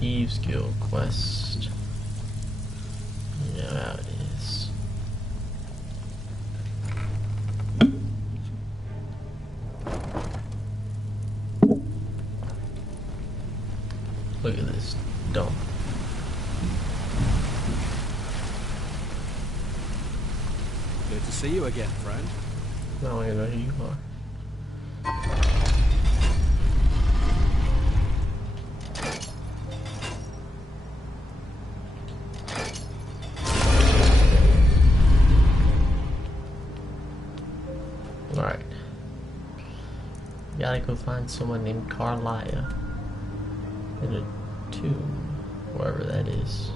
ThievesGuild Quest. You know how it is. Look at this dump. Good to see you again, friend. No, I know who you are. Alright. Gotta go find someone named Carlia in a tomb, wherever that is.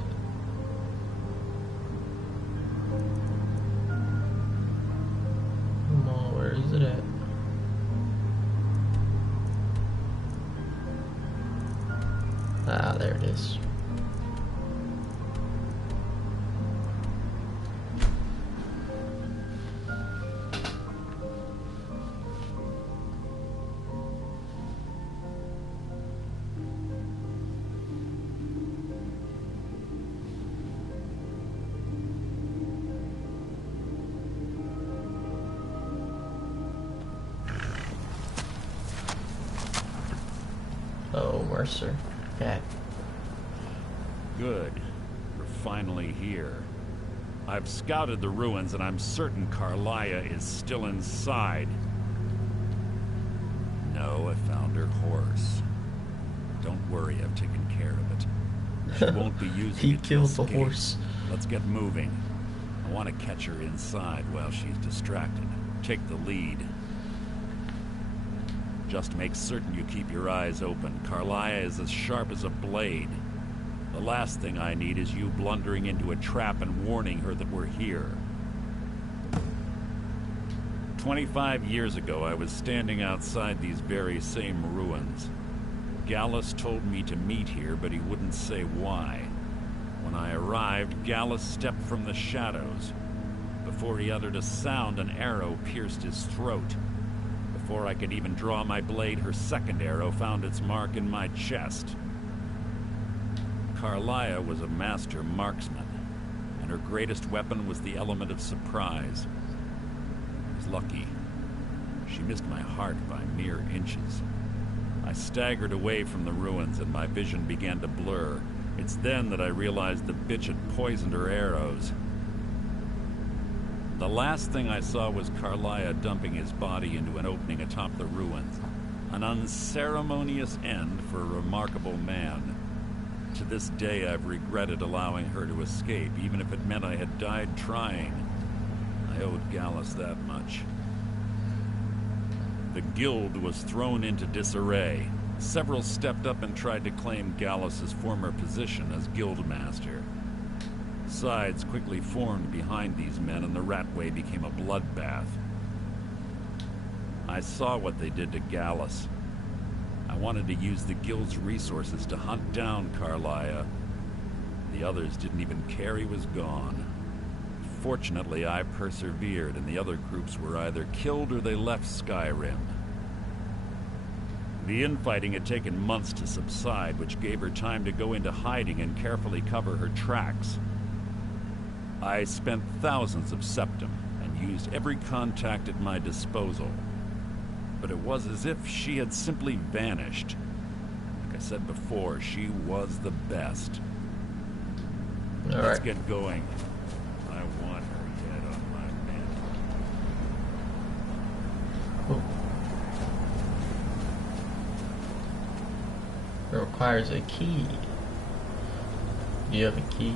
Come on, where is it at? Ah, there it is. Oh, Mercer. Cat. Good. We're finally here. I've scouted the ruins and I'm certain Carlia is still inside. No, I found her horse. Don't worry, I've taken care of it. She won't be using He it to killed the escape. horse. Let's get moving. I want to catch her inside while she's distracted. Take the lead. Just make certain you keep your eyes open. Carlia is as sharp as a blade. The last thing I need is you blundering into a trap and warning her that we're here. 25 years ago, I was standing outside these very same ruins. Gallus told me to meet here, but he wouldn't say why. When I arrived, Gallus stepped from the shadows. Before he uttered a sound, an arrow pierced his throat. Before I could even draw my blade, her second arrow found its mark in my chest. Carlia was a master marksman, and her greatest weapon was the element of surprise. I was lucky. She missed my heart by mere inches. I staggered away from the ruins, and my vision began to blur. It's then that I realized the bitch had poisoned her arrows. The last thing I saw was Carlia dumping his body into an opening atop the ruins. An unceremonious end for a remarkable man. To this day, I've regretted allowing her to escape, even if it meant I had died trying. I owed Gallus that much. The guild was thrown into disarray. Several stepped up and tried to claim Gallus's former position as guildmaster. Sides quickly formed behind these men, and the Ratway became a bloodbath. I saw what they did to Gallus. I wanted to use the guild's resources to hunt down Carlia. The others didn't even care he was gone. Fortunately, I persevered, and the other groups were either killed or they left Skyrim. The infighting had taken months to subside, which gave her time to go into hiding and carefully cover her tracks. I spent thousands of septum and used every contact at my disposal. But it was as if she had simply vanished. Like I said before, she was the best. Let's get going. I want her head on my mantle. It requires a key. Do you have a key?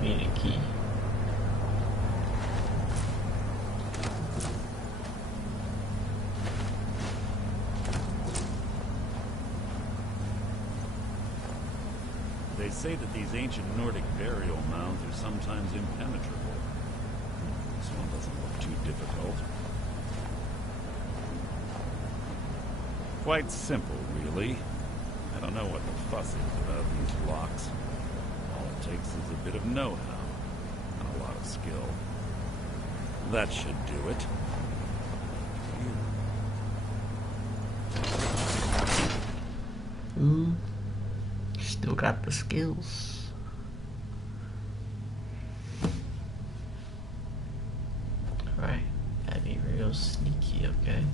We need a key. They say that these ancient Nordic burial mounds are sometimes impenetrable. This one doesn't look too difficult. Quite simple, really. I don't know what the fuss is about these locks. All it takes is a bit of know-how and a lot of skill. That should do it. Ooh. Still got the skills. Alright, gotta be real sneaky, okay?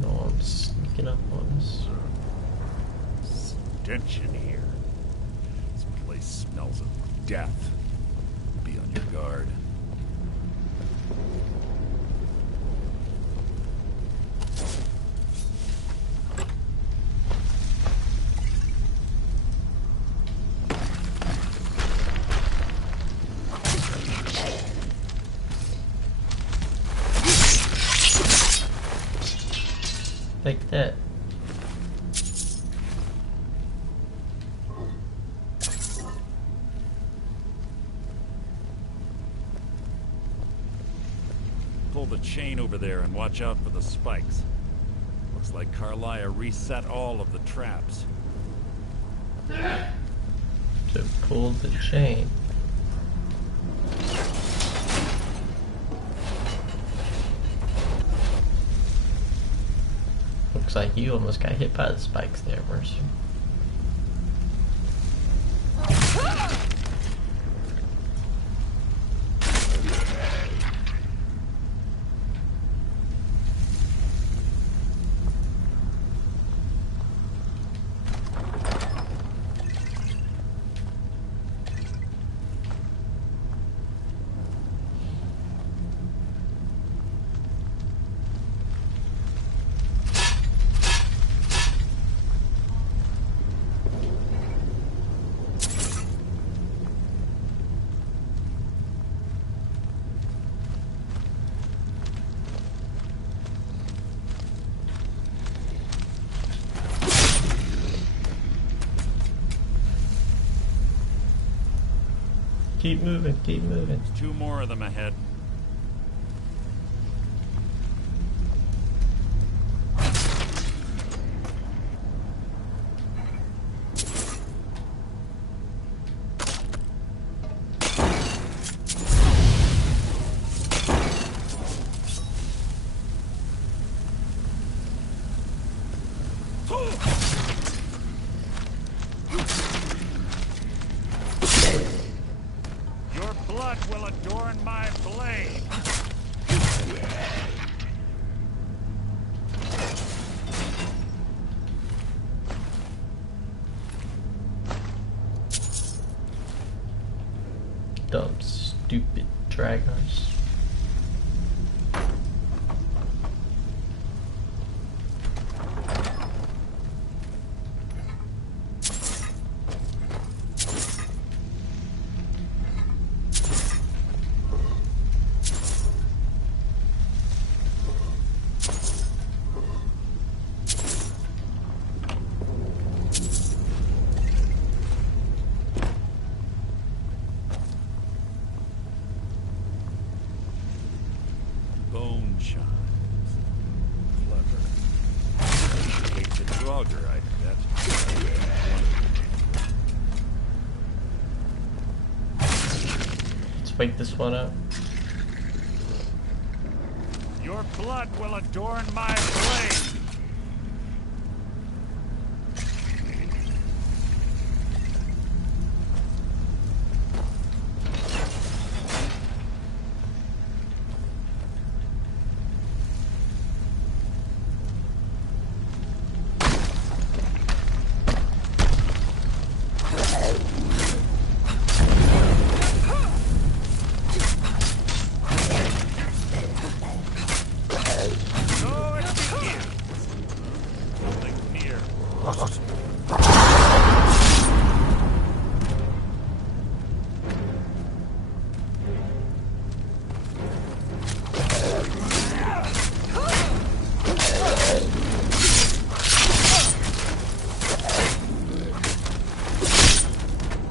No one's sneaking up on us. Stench in here. This place smells of death. Be on your guard. Like that. Pull the chain over there and watch out for the spikes. Looks like Carlia reset all of the traps. To pull the chain. Looks like you almost got hit by the spikes there, Mercer. Keep moving, keep moving. There's 2 more of them ahead. Will adorn my blade. Dumb, stupid dragons. Bone chimes. Clever. Hate to Draugr, I bet. Let's wake this one up. Your blood will adorn my blade.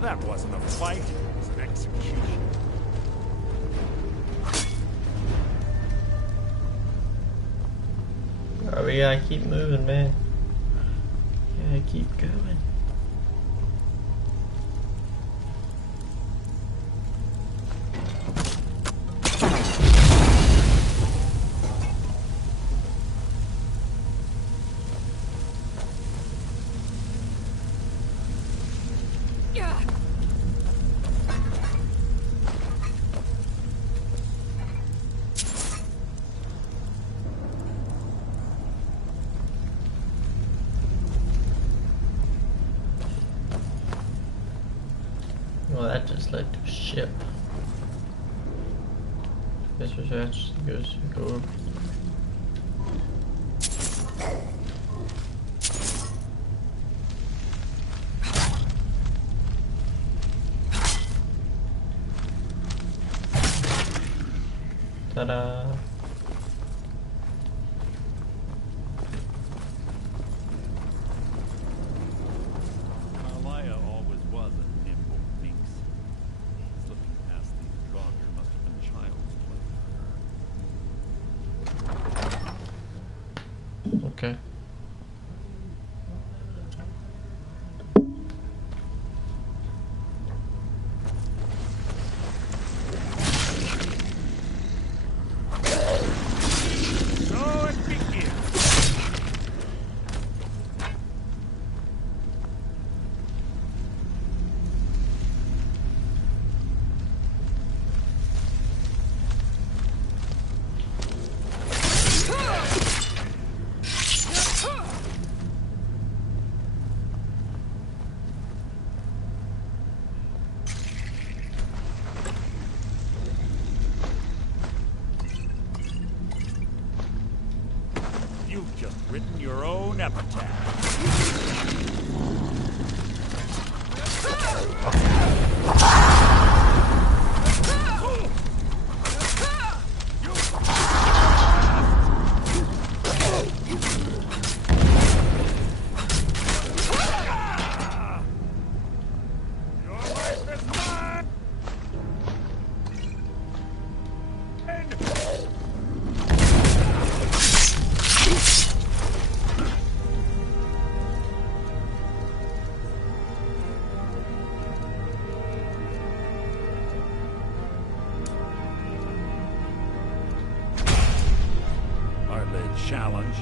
That wasn't a fight, it was an execution. Oh, we gotta keep moving, man. Gotta keep going. Well, that just led to a ship. Guess we should actually go over. Ta-da! Carlia always was a nimble minx. Slipping past these Draugr must have been child's play. Okay. So it begins. You've just written your own epitaph. Your life is mine. Hardly a challenge.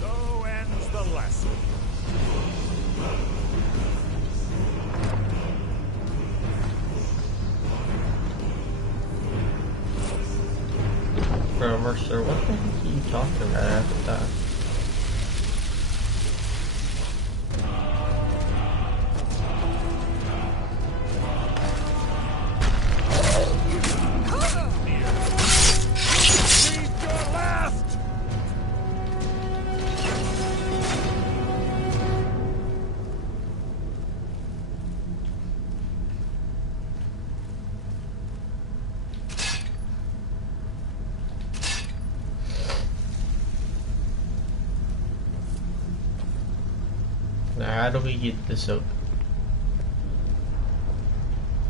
So ends the lesson. Bro, Mercer, what the heck are you talking about after that? Breathe your last! Now, how do we get this open?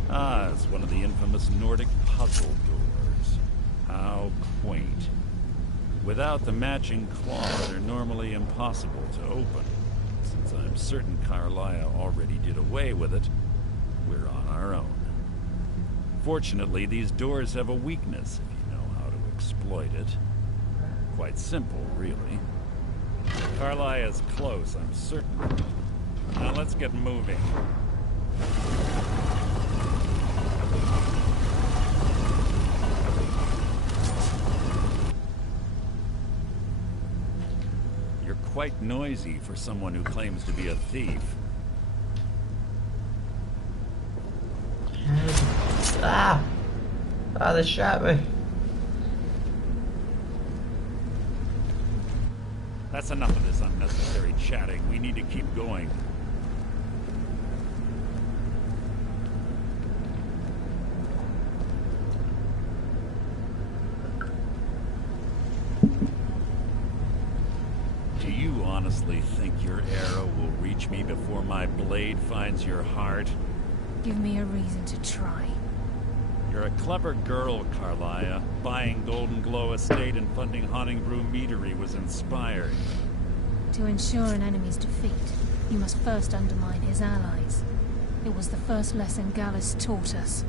Ah, it's one of the infamous Nordic puzzle doors. How quaint. Without the matching claw, they're normally impossible to open. Since I'm certain Carlia already did away with it, we're on our own. Fortunately, these doors have a weakness if you know how to exploit it. Quite simple, really. Carlia's close, I'm certain. Now let's get moving. You're quite noisy for someone who claims to be a thief. Ah! Ah, they shot me. That's enough of this unnecessary chatting. We need to keep going. honestly think your arrow will reach me before my blade finds your heart? Give me a reason to try. You're a clever girl, Carlia. Buying Golden Glow Estate and funding Haunting Brew Meadery was inspired. To ensure an enemy's defeat, you must first undermine his allies. It was the first lesson Gallus taught us.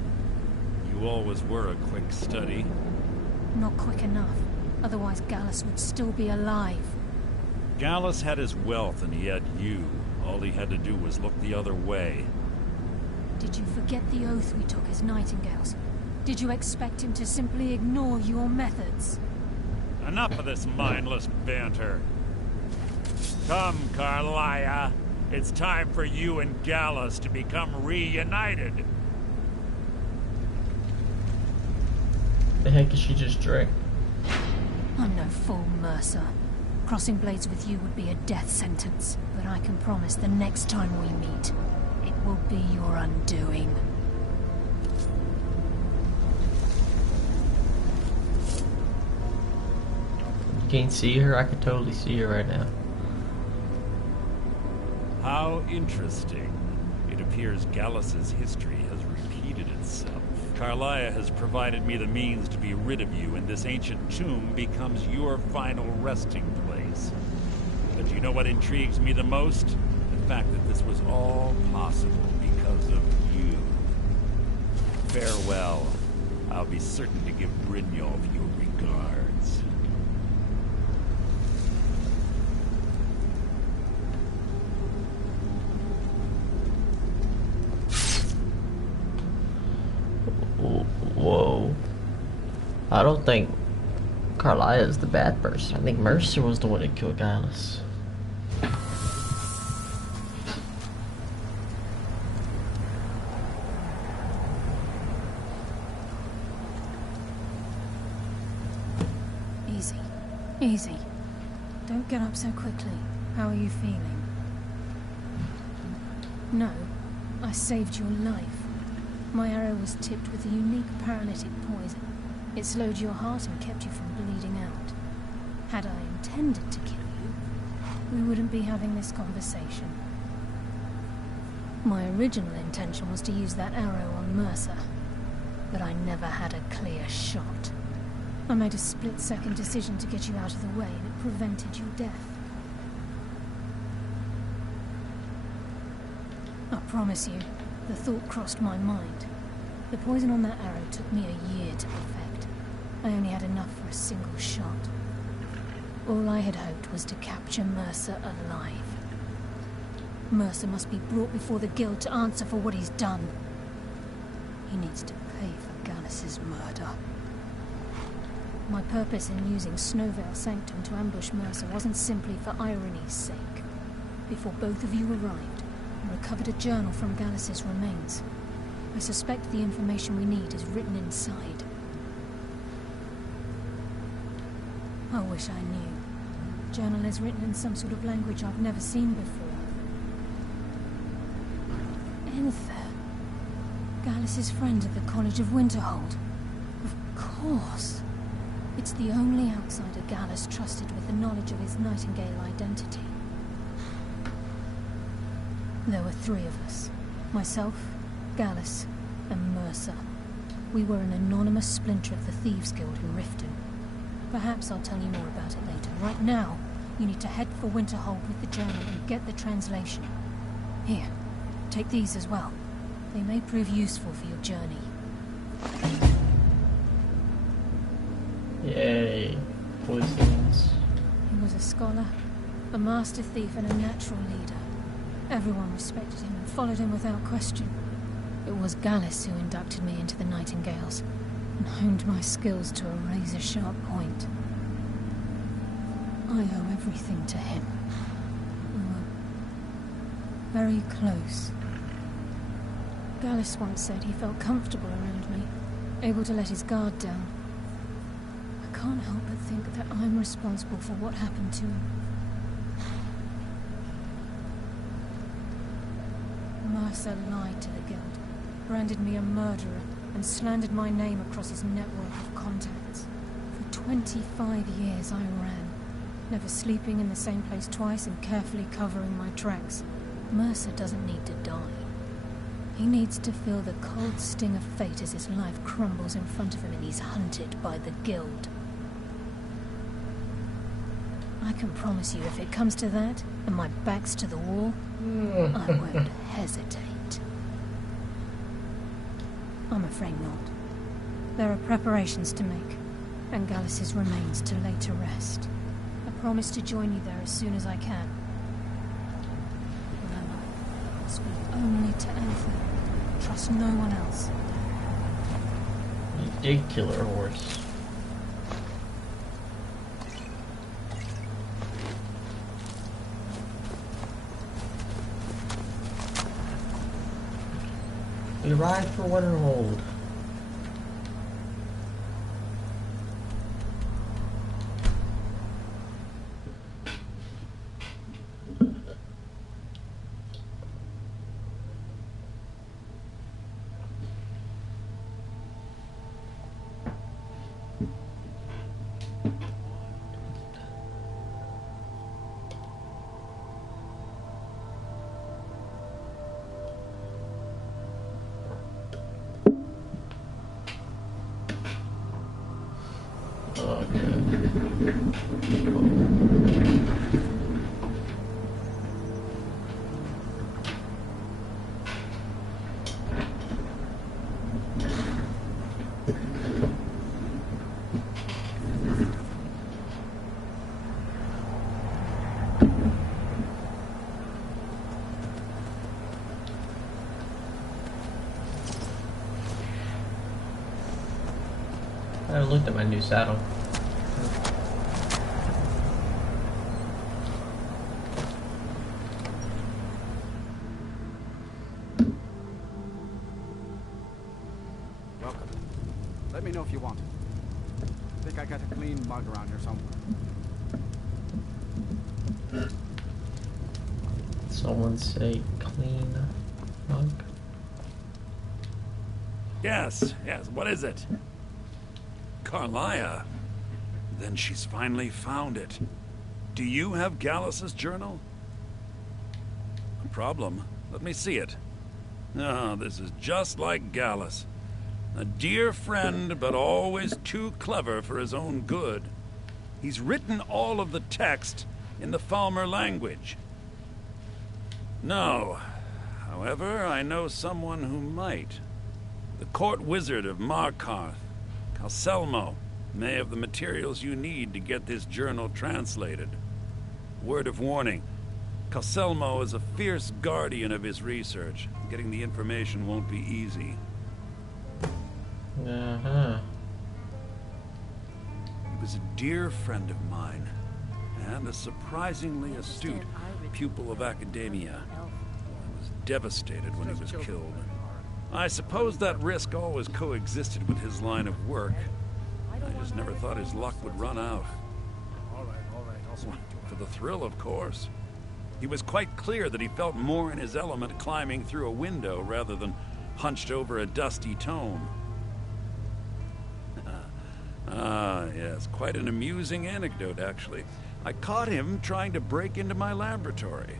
You always were a quick study. Not quick enough. Otherwise Gallus would still be alive. Gallus had his wealth and he had you. All he had to do was look the other way. Did you forget the oath we took as Nightingales? Did you expect him to simply ignore your methods? Enough of this mindless banter. Come, Carlia. It's time for you and Gallus to become reunited. The heck is she just drank? I'm no fool, Mercer. Crossing blades with you would be a death sentence, but I can promise the next time we meet, it will be your undoing. You can't see her? I can totally see her right now. How interesting. It appears Gallus's history has repeated itself. Carlia has provided me the means to be rid of you, and this ancient tomb becomes your final resting place. But you know what intrigues me the most? The fact that this was all possible because of you. Farewell. I'll be certain to give Brynjolf your regards. Whoa. I don't think Carlia is the bad person. I think Mercer was the one that killed Gallus. Easy. Easy. Don't get up so quickly. How are you feeling? No. I saved your life. My arrow was tipped with a unique paralytic poison. It slowed your heart and kept you from bleeding out. Had I intended to kill you, we wouldn't be having this conversation. My original intention was to use that arrow on Mercer, but I never had a clear shot. I made a split-second decision to get you out of the way, and it prevented your death. I promise you, the thought crossed my mind. The poison on that arrow took me a year to perfect. I only had enough for a single shot. All I had hoped was to capture Mercer alive. Mercer must be brought before the guild to answer for what he's done. He needs to pay for Gallus's murder. My purpose in using Snowvale Sanctum to ambush Mercer wasn't simply for irony's sake. Before both of you arrived, I recovered a journal from Gallus's remains. I suspect the information we need is written inside. I wish I knew. The journal is written in some sort of language I've never seen before. Enther. Gallus's friend at the College of Winterhold. Of course. It's the only outsider Gallus trusted with the knowledge of his Nightingale identity. There were three of us. Myself, Gallus, and Mercer. We were an anonymous splinter of the Thieves Guild in Riften. Perhaps I'll tell you more about it later. Right now, you need to head for Winterhold with the journal and get the translation. Here, take these as well. They may prove useful for your journey. Yay. Poisons. He was a scholar, a master thief, and a natural leader. Everyone respected him and followed him without question. It was Gallus who inducted me into the Nightingales, and honed my skills to a razor-sharp point. I owe everything to him. We were very close. Gallus once said he felt comfortable around me, able to let his guard down. I can't help but think that I'm responsible for what happened to him. Mercer lied to the guild, branded me a murderer, and slandered my name across his network of contacts. For 25 years I ran, never sleeping in the same place twice and carefully covering my tracks. Mercer doesn't need to die. He needs to feel the cold sting of fate as his life crumbles in front of him and he's hunted by the Guild. I can promise you, if it comes to that, and my back's to the wall, I won't hesitate. I'm afraid not. There are preparations to make, and Gallus's remains to lay to rest. I promise to join you there as soon as I can. Remember, speak only to Anthony. Trust no one else. You did kill her horse. We ride for Winterhold. I haven't looked at my new saddle. Welcome. Let me know if you want it. I think I got a clean mug around here somewhere. Someone say clean mug? Yes, what is it? Carlia. Then she's finally found it. Do you have Gallus's journal? No problem. Let me see it. Oh, this is just like Gallus. A dear friend, but always too clever for his own good. He's written all of the text in the Falmer language. No. However, I know someone who might. The court wizard of Markarth, Calselmo, may have the materials you need to get this journal translated. Word of warning, Calselmo is a fierce guardian of his research. Getting the information won't be easy. Uh-huh. He was a dear friend of mine, and a surprisingly astute pupil of academia. I was devastated when he was killed. I suppose that risk always coexisted with his line of work. I just never thought his luck would run out. All right, I'll speak to him. For the thrill, of course. He was quite clear that he felt more in his element climbing through a window rather than hunched over a dusty tome. Yes, quite an amusing anecdote, actually. I caught him trying to break into my laboratory.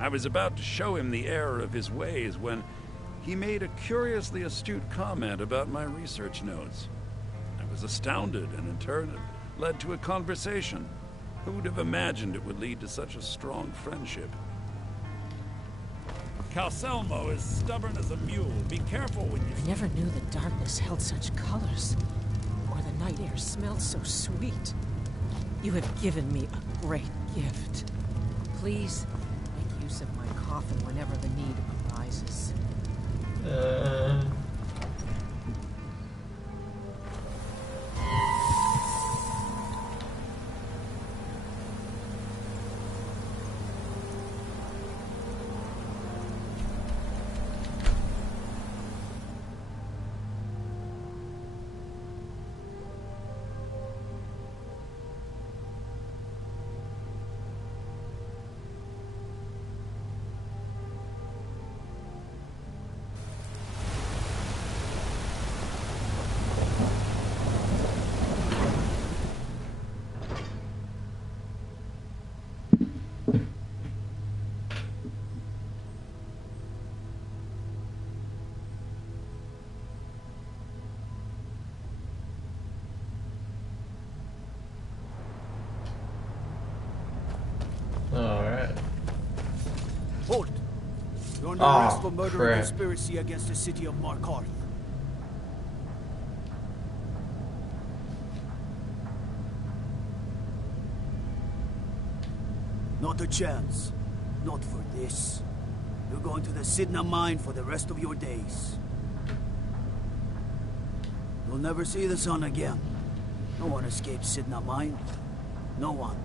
I was about to show him the error of his ways when he made a curiously astute comment about my research notes. I was astounded, and in turn it led to a conversation. Who would have imagined it would lead to such a strong friendship? Calselmo is stubborn as a mule. Be careful when you... I never knew the darkness held such colors, or the night air smelled so sweet. You have given me a great gift. Please, make use of my coffin whenever the need arises. You're under arrest Oh, for murder crap. and conspiracy against the city of Markarth. Not a chance. Not for this. You're going to the Sidna mine for the rest of your days. You'll never see the sun again. No one escapes Sidna mine. No one.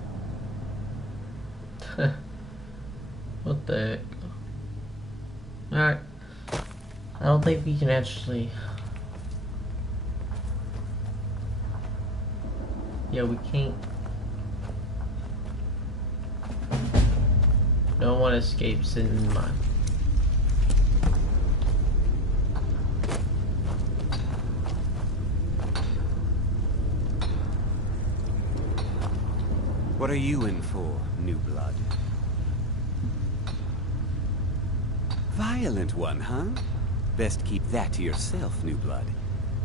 What the heck? Alright. I don't think we can actually... Yeah, we can't... No one escapes in mine. What are you in for, New Blood? Violent one, huh? Best keep that to yourself, New Blood.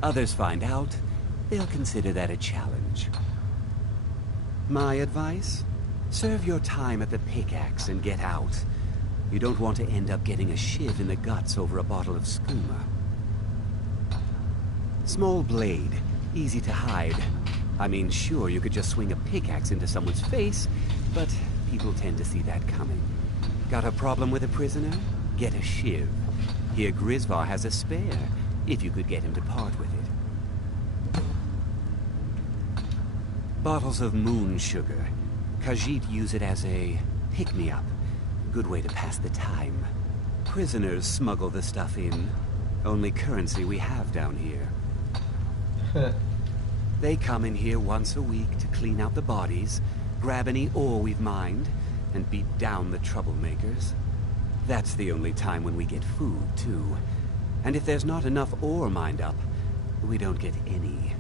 Others find out, they'll consider that a challenge. My advice? Serve your time at the pickaxe and get out. You don't want to end up getting a shiv in the guts over a bottle of skooma. Small blade, easy to hide. I mean, sure, you could just swing a pickaxe into someone's face, but people tend to see that coming. Got a problem with a prisoner? Get a shiv. Here Grisvar has a spare, if you could get him to part with it. Bottles of moon sugar. Khajiit use it as a pick-me-up. Good way to pass the time. Prisoners smuggle the stuff in. Only currency we have down here. They come in here once a week to clean out the bodies, grab any ore we've mined, and beat down the troublemakers. That's the only time when we get food, too. And if there's not enough ore mined up, we don't get any.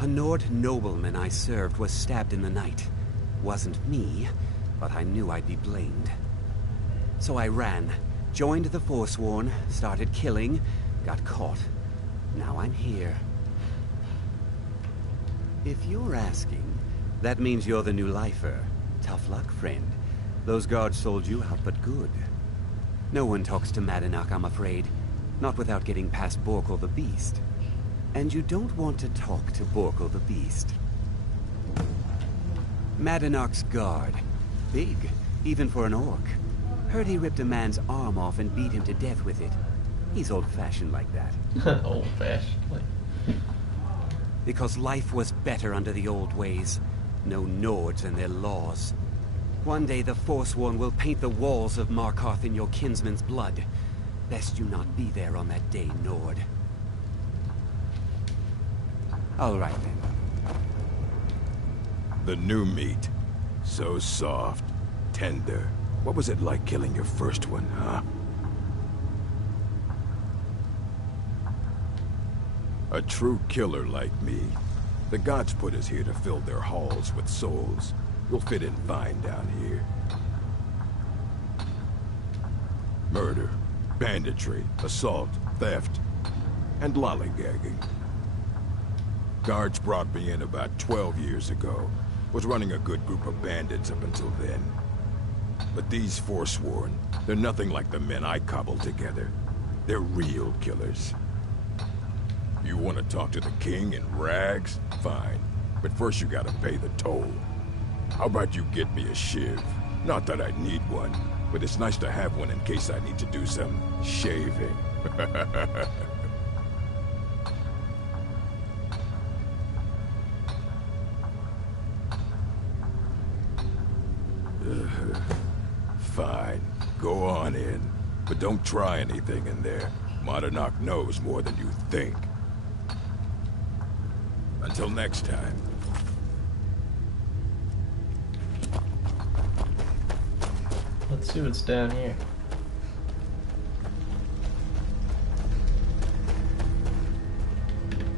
A Nord nobleman I served was stabbed in the night. Wasn't me, but I knew I'd be blamed. So I ran, joined the Forsworn, started killing, got caught. Now I'm here. If you're asking, that means you're the new lifer. Tough luck, friend. Those guards sold you out, but good. No one talks to Madanach, I'm afraid. Not without getting past Borkul the Beast. And you don't want to talk to Borkul the Beast. Madanach's guard. Big, even for an orc. Heard he ripped a man's arm off and beat him to death with it. He's old-fashioned like that. Old-fashioned, like... Because life was better under the old ways. No Nords and their laws. One day the Forsworn will paint the walls of Markarth in your kinsman's blood. Best you not be there on that day, Nord. All right, then. The new meat. So soft, tender. What was it like killing your first one, huh? A true killer like me. The gods put us here to fill their halls with souls. You'll fit in fine down here. Murder, banditry, assault, theft, and lollygagging. Guards brought me in about 12 years ago. Was running a good group of bandits up until then. But these Forsworn, they're nothing like the men I cobbled together. They're real killers. You want to talk to the king in rags? Fine. But first you gotta pay the toll. How about you get me a shiv? Not that I need one, but it's nice to have one in case I need to do some shaving. Fine. Go on in. But don't try anything in there. Madanach knows more than you think. Until next time. Let's see what's down here.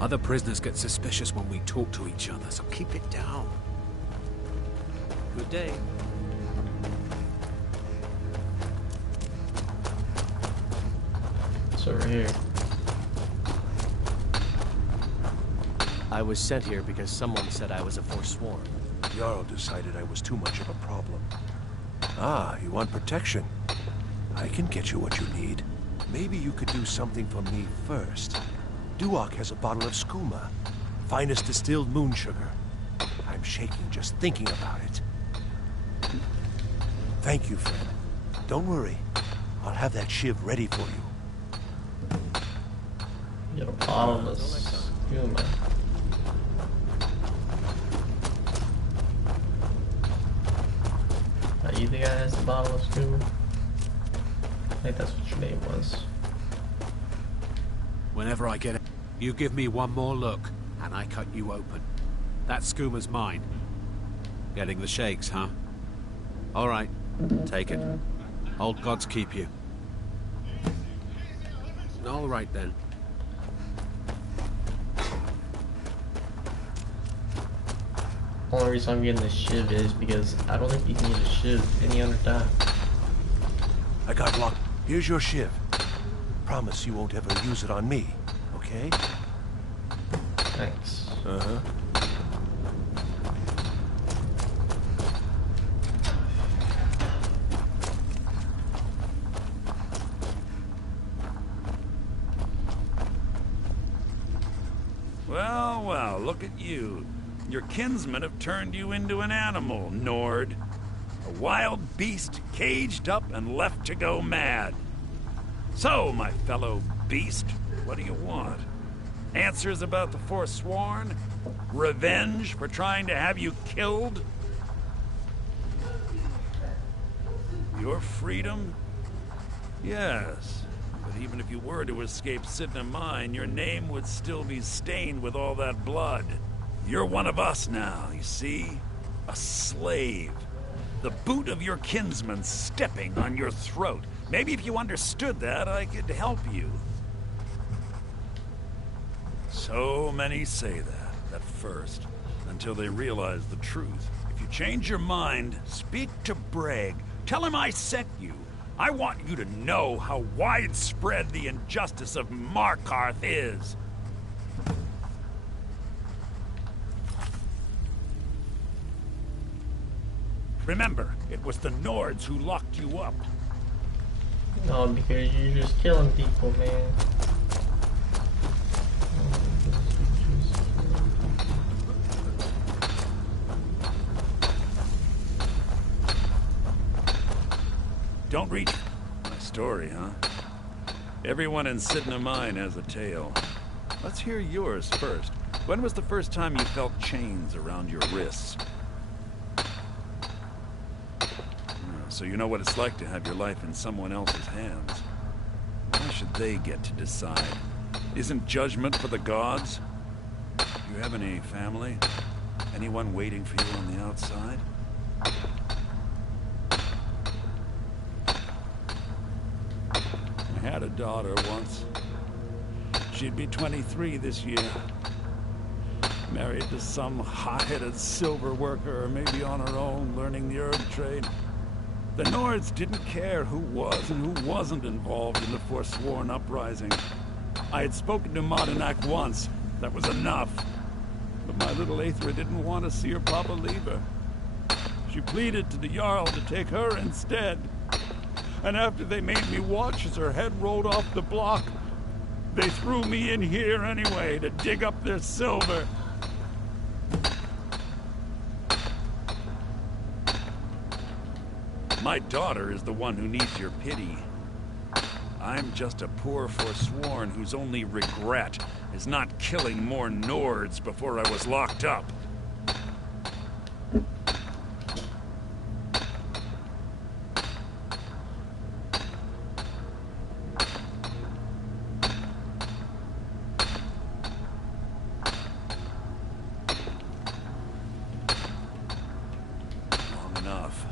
Other prisoners get suspicious when we talk to each other, so keep it down. Good day. It's over here. I was sent here because someone said I was a Forsworn. Jarl decided I was too much of a problem. Ah, you want protection? I can get you what you need. Maybe you could do something for me first. Duak has a bottle of skooma, finest distilled moon sugar. I'm shaking just thinking about it. Thank you, friend. Don't worry. I'll have that shiv ready for you. Get a bottle of skooma. You the guy has the bottle of skooma? I think that's what your name was. Whenever I get it, you give me one more look, and I cut you open. That skooma's mine. Getting the shakes, huh? All right, take it. Old gods keep you. All right, then. Only reason I'm getting the shiv is because I don't think you can use a shiv any other time. I got locked. Here's your shiv. Promise you won't ever use it on me, okay? Thanks. Uh-huh. Well, well, look at you. Your kinsmen have turned you into an animal, Nord. A wild beast caged up and left to go mad. So, my fellow beast, what do you want? Answers about the Forsworn? Revenge for trying to have you killed? Your freedom? Yes. But even if you were to escape Sidna Mine, your name would still be stained with all that blood. You're one of us now, you see? A slave. The boot of your kinsman stepping on your throat. Maybe if you understood that, I could help you. So many say that at first, until they realize the truth. If you change your mind, speak to Bragg. Tell him I sent you. I want you to know how widespread the injustice of Markarth is. Remember, it was the Nords who locked you up. No, because you're just killing people, man. Don't reach my story, huh? Everyone in Sidna Mine has a tale. Let's hear yours first. When was the first time you felt chains around your wrists? So you know what it's like to have your life in someone else's hands. Why should they get to decide? Isn't judgment for the gods? Do you have any family? Anyone waiting for you on the outside? I had a daughter once. She'd be 23 this year. Married to some hot-headed silver worker, or maybe on her own, learning the herb trade. The Nords didn't care who was and who wasn't involved in the Forsworn uprising. I had spoken to Modenak once. That was enough. But my little Aethra didn't want to see her papa leave her. She pleaded to the Jarl to take her instead. And after they made me watch as her head rolled off the block, they threw me in here anyway to dig up their silver. My daughter is the one who needs your pity. I'm just a poor Forsworn whose only regret is not killing more Nords before I was locked up. Long enough.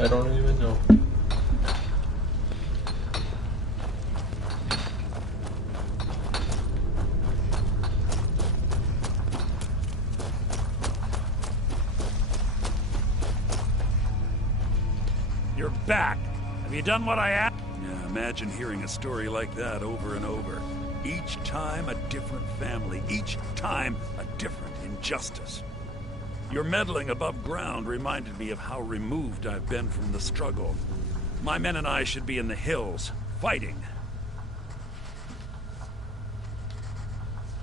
I don't even know. You're back. Have you done what I asked? Yeah, imagine hearing a story like that over and over. Each time a different family, each time a different injustice. Your meddling above ground reminded me of how removed I've been from the struggle. My men and I should be in the hills, fighting.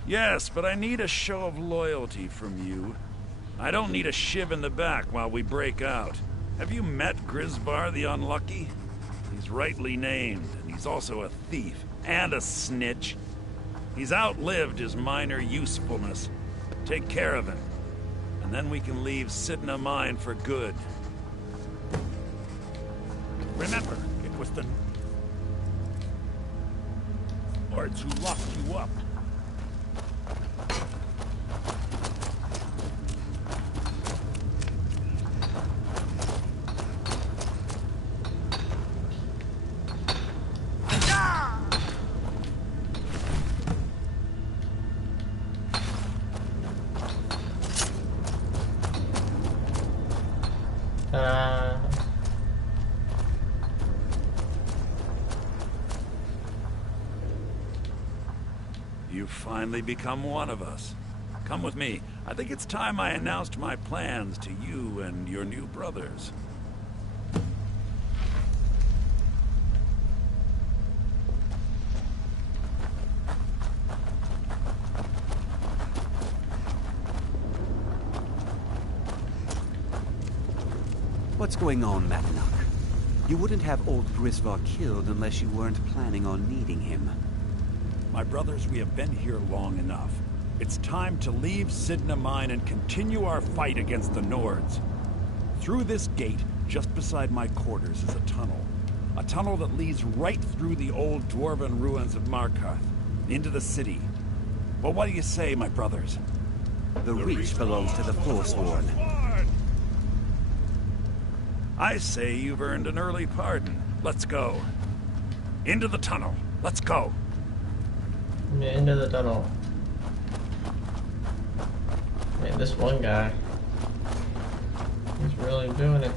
Yes, but I need a show of loyalty from you. I don't need a shiv in the back while we break out. Have you met Grisvar the Unlucky? He's rightly named, and he's also a thief and a snitch. He's outlived his minor usefulness. Take care of him, and then we can leave Sidna Mine for good. Remember, it was the Lords who locked you up. You've finally become one of us. Come with me. I think it's time I announced my plans to you and your new brothers. What's going on, Matinuk? You wouldn't have old Grisvar killed unless you weren't planning on needing him. My brothers, we have been here long enough. It's time to leave Sidna Mine and continue our fight against the Nords. Through this gate, just beside my quarters, is a tunnel. A tunnel that leads right through the old dwarven ruins of Markarth, into the city. Well, what do you say, my brothers? The Reach belongs to the Forsworn. I say you've earned an early pardon. Let's go. Into the tunnel. Let's go. Into the tunnel. Man, this one guy, he's really doing it.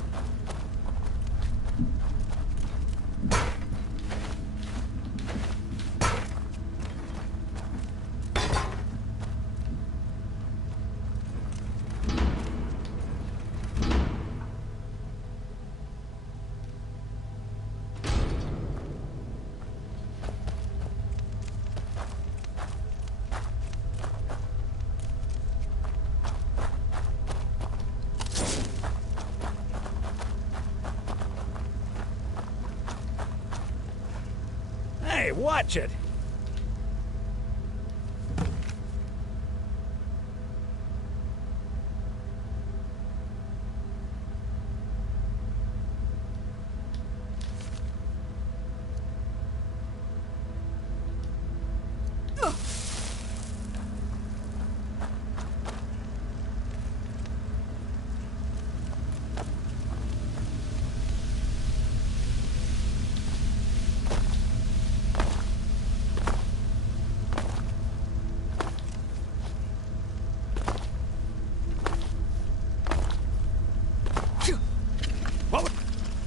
Hey, watch it!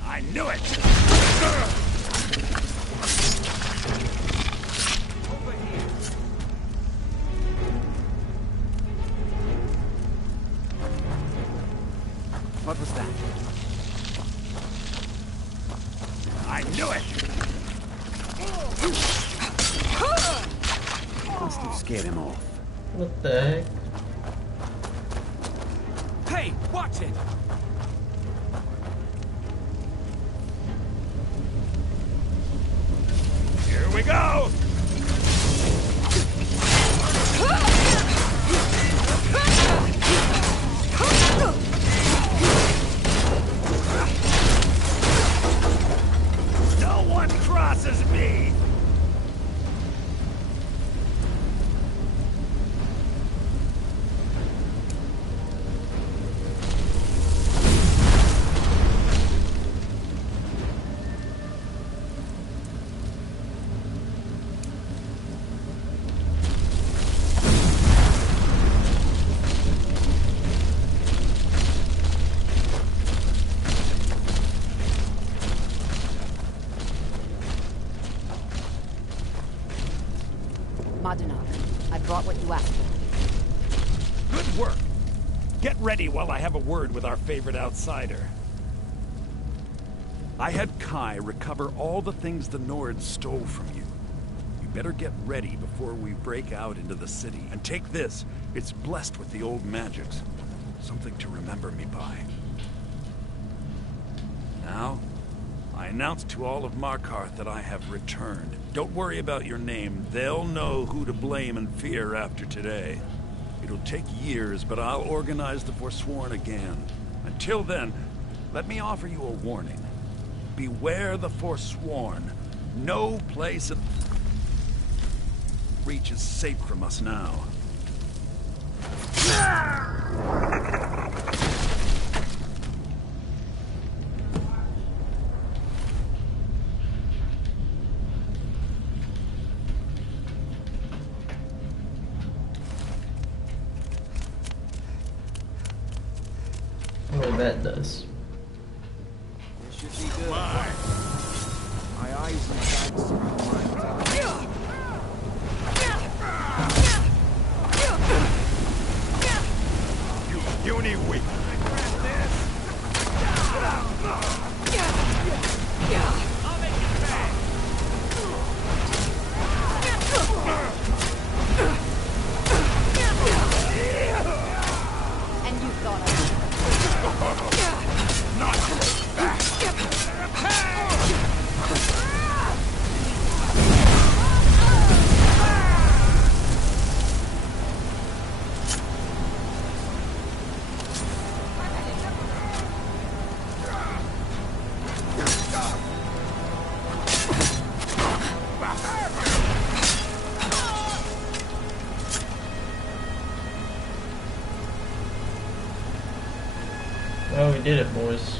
I knew it! What was that? I knew it! Must have scared him off. What the heck? Hey, watch it! Here we go! No one crosses me! Madinah, I brought what you asked for. Good work. Get ready while I have a word with our favorite outsider. I had Kai recover all the things the Nords stole from you. You better get ready before we break out into the city. And take this. It's blessed with the old magics. Something to remember me by. Now, I announce to all of Markarth that I have returned. Don't worry about your name. They'll know who to blame and fear after today. It'll take years, but I'll organize the Forsworn again. Until then, let me offer you a warning. Beware the Forsworn. No place in reach is safe from us now. What that does. This should be good. My eyes and sights surround mine. You puny weak. I'll make it back. And you thought I was... Oh, we did it, boys.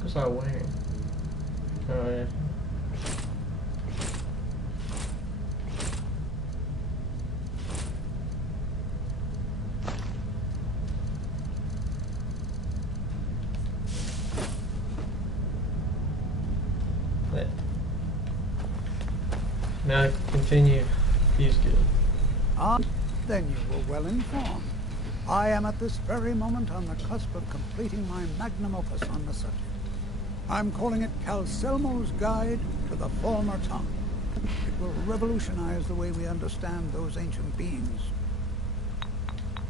What's I wearing? Oh yeah. Now continue ThievesGuild. Ah, then you were well informed. I am at this very moment on the cusp of completing my magnum opus on the subject. I'm calling it Calcelmo's Guide to the Former Tongue. It will revolutionize the way we understand those ancient beings.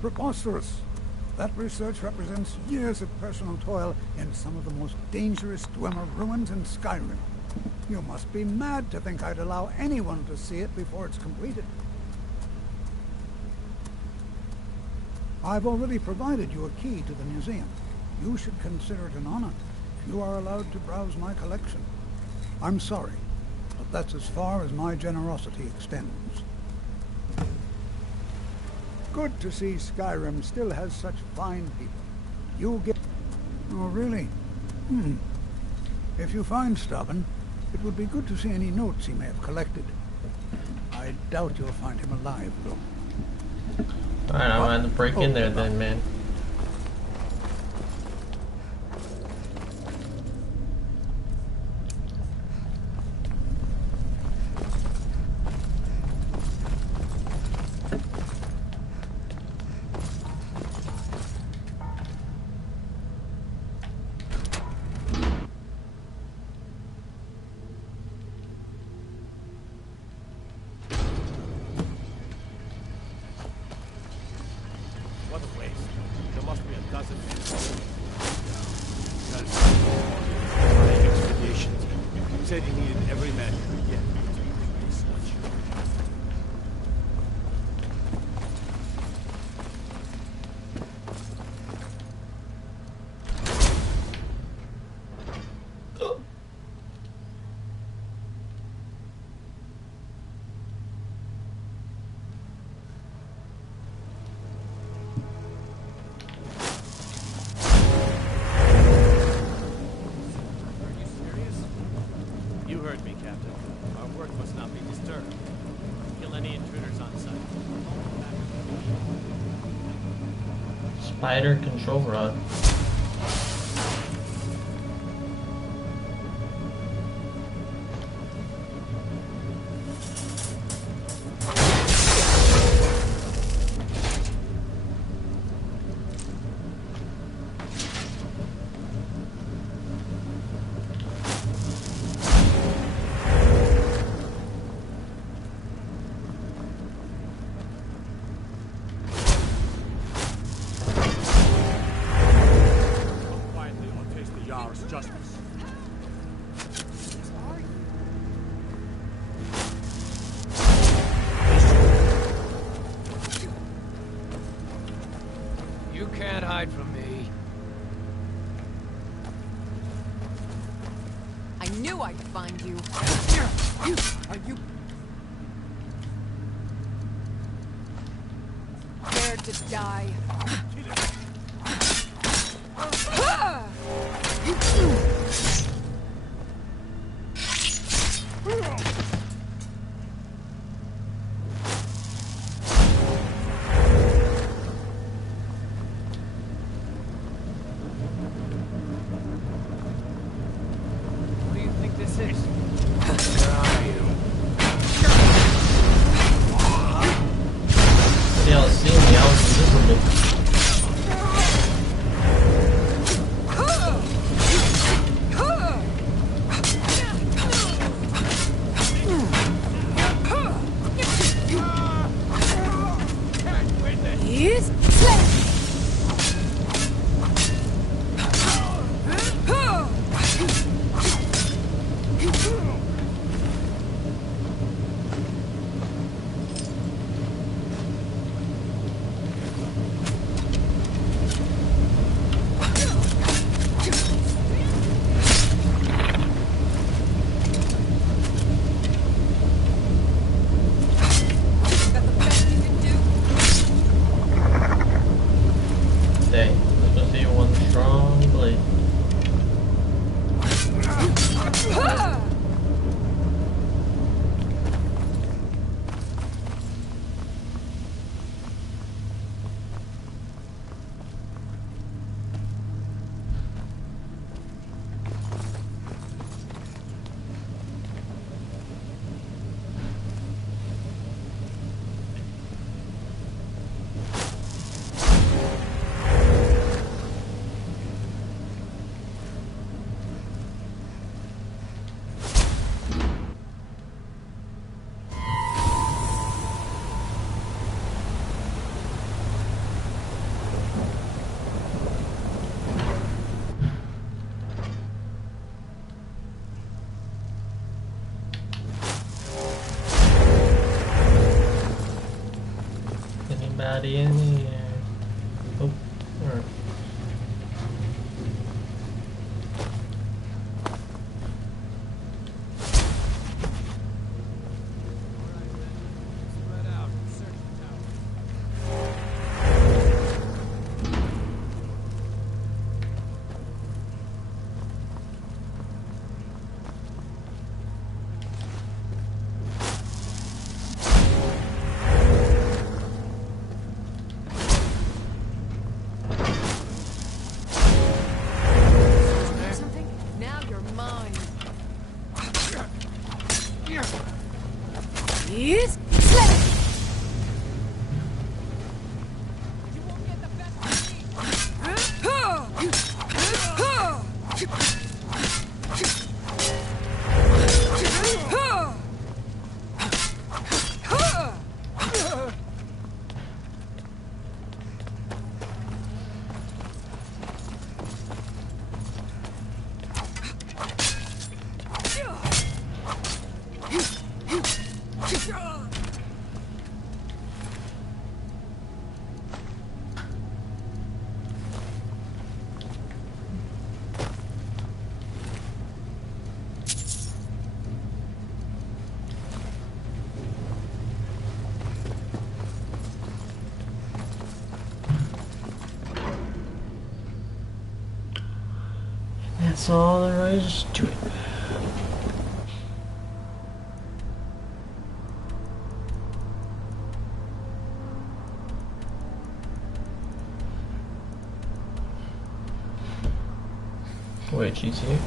Preposterous! That research represents years of personal toil in some of the most dangerous Dwemer ruins in Skyrim. You must be mad to think I'd allow anyone to see it before it's completed. I've already provided you a key to the museum. You should consider it an honor if you are allowed to browse my collection. I'm sorry, but that's as far as my generosity extends. good to see Skyrim still has such fine people. You get... Oh, really? If you find Stubborn, it would be good to see any notes he may have collected. I doubt you'll find him alive, though. Alright, I'm gonna have to break in there then, man. What a waste. There must be a dozen men. Expedition team said he needed every man he could get. You heard me, Captain. Our work must not be disturbed. Kill any intruders on sight. Spider control rod. Justice. You can't hide from me. I knew I'd find you. Are you... Scared to die. What do you think this is? Where are you? Y'all see me, I was invisible. Anybody in here? Oh, alright. Spread out. Search the tower. Is slay! That's all there is to it. Wait, she's here?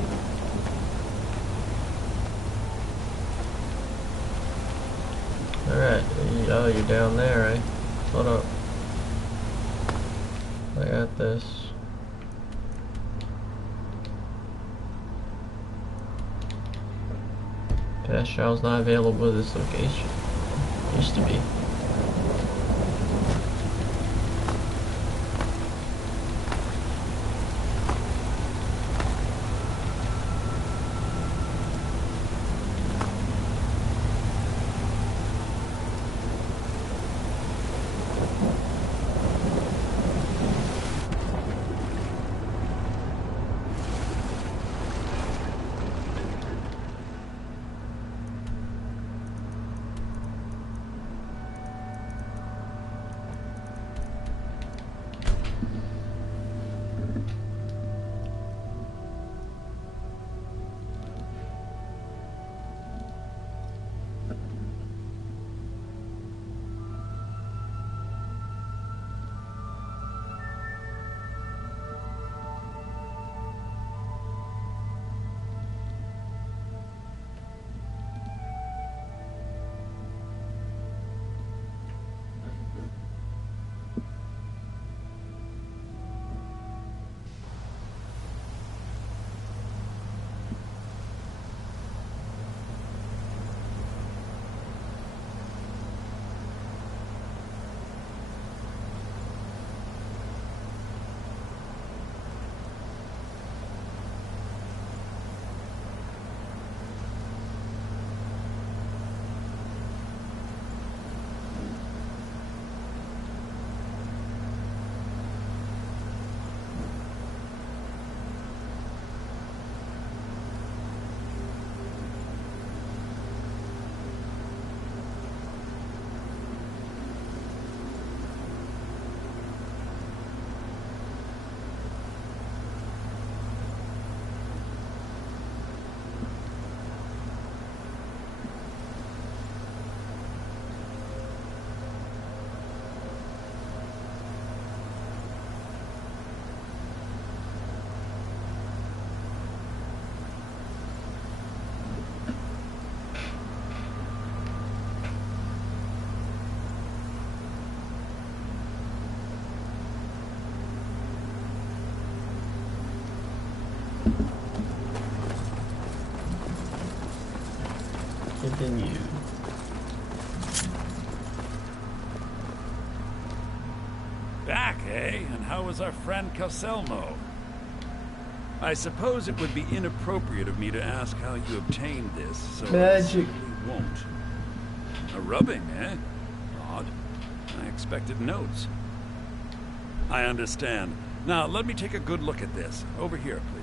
Alright, oh, you're down there, eh? Hold up. I got this. Past trials not available at this location. Used to be. Continue. Back, eh? And how was our friend Calselmo? I suppose it would be inappropriate of me to ask how you obtained this, so I simply won't. A rubbing, eh? Odd. I expected notes. I understand. Now, let me take a good look at this. Over here, please.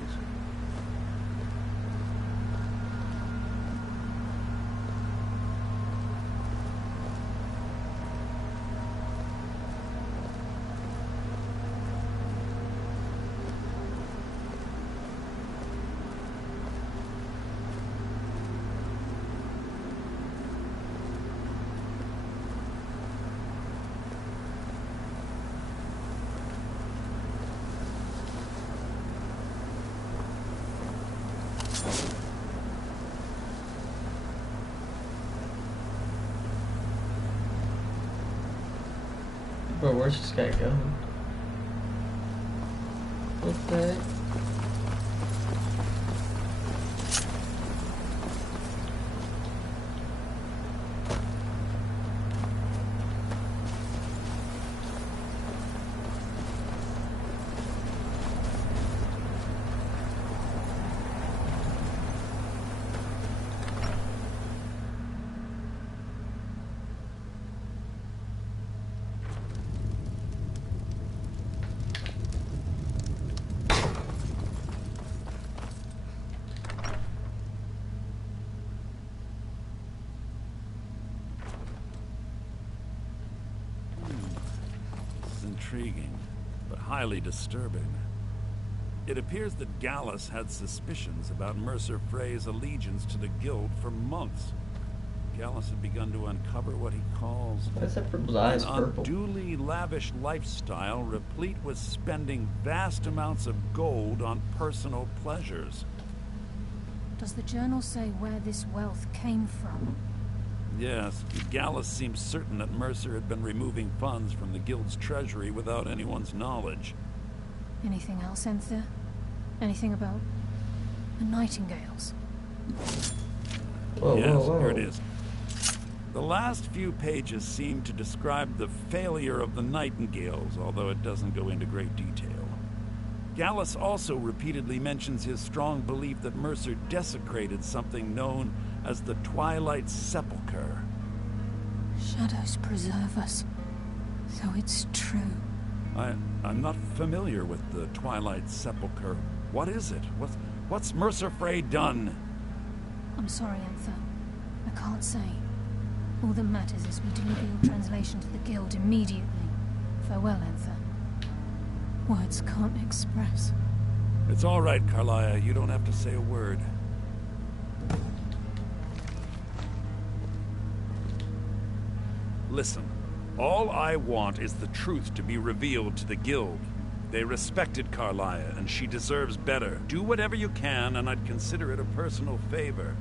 Bro, where's this guy going? What the heck? Intriguing, but highly disturbing. It appears that Gallus had suspicions about Mercer Frey's allegiance to the Guild for months. Gallus had begun to uncover what he calls Why is that purple's eyes an purple? unduly lavish lifestyle replete with spending vast amounts of gold on personal pleasures. Does the journal say where this wealth came from? Yes, Gallus seems certain that Mercer had been removing funds from the Guild's treasury without anyone's knowledge. Anything else, Enthir? Anything about the Nightingales? Whoa, Yes, whoa, whoa. here it is. The last few pages seem to describe the failure of the Nightingales, although it doesn't go into great detail. Gallus also repeatedly mentions his strong belief that Mercer desecrated something known as the Twilight Sepulchre. Shadows preserve us. So it's true. I'm not familiar with the Twilight Sepulchre. What is it? What's Mercer Frey done? I'm sorry, Enthir. I can't say. All that matters is we deliver your translation to the Guild immediately. Farewell, Enthir. Words can't express. It's all right, Carlia. You don't have to say a word. Listen, all I want is the truth to be revealed to the Guild. They respected Carlia, and she deserves better. Do whatever you can, and I'd consider it a personal favor.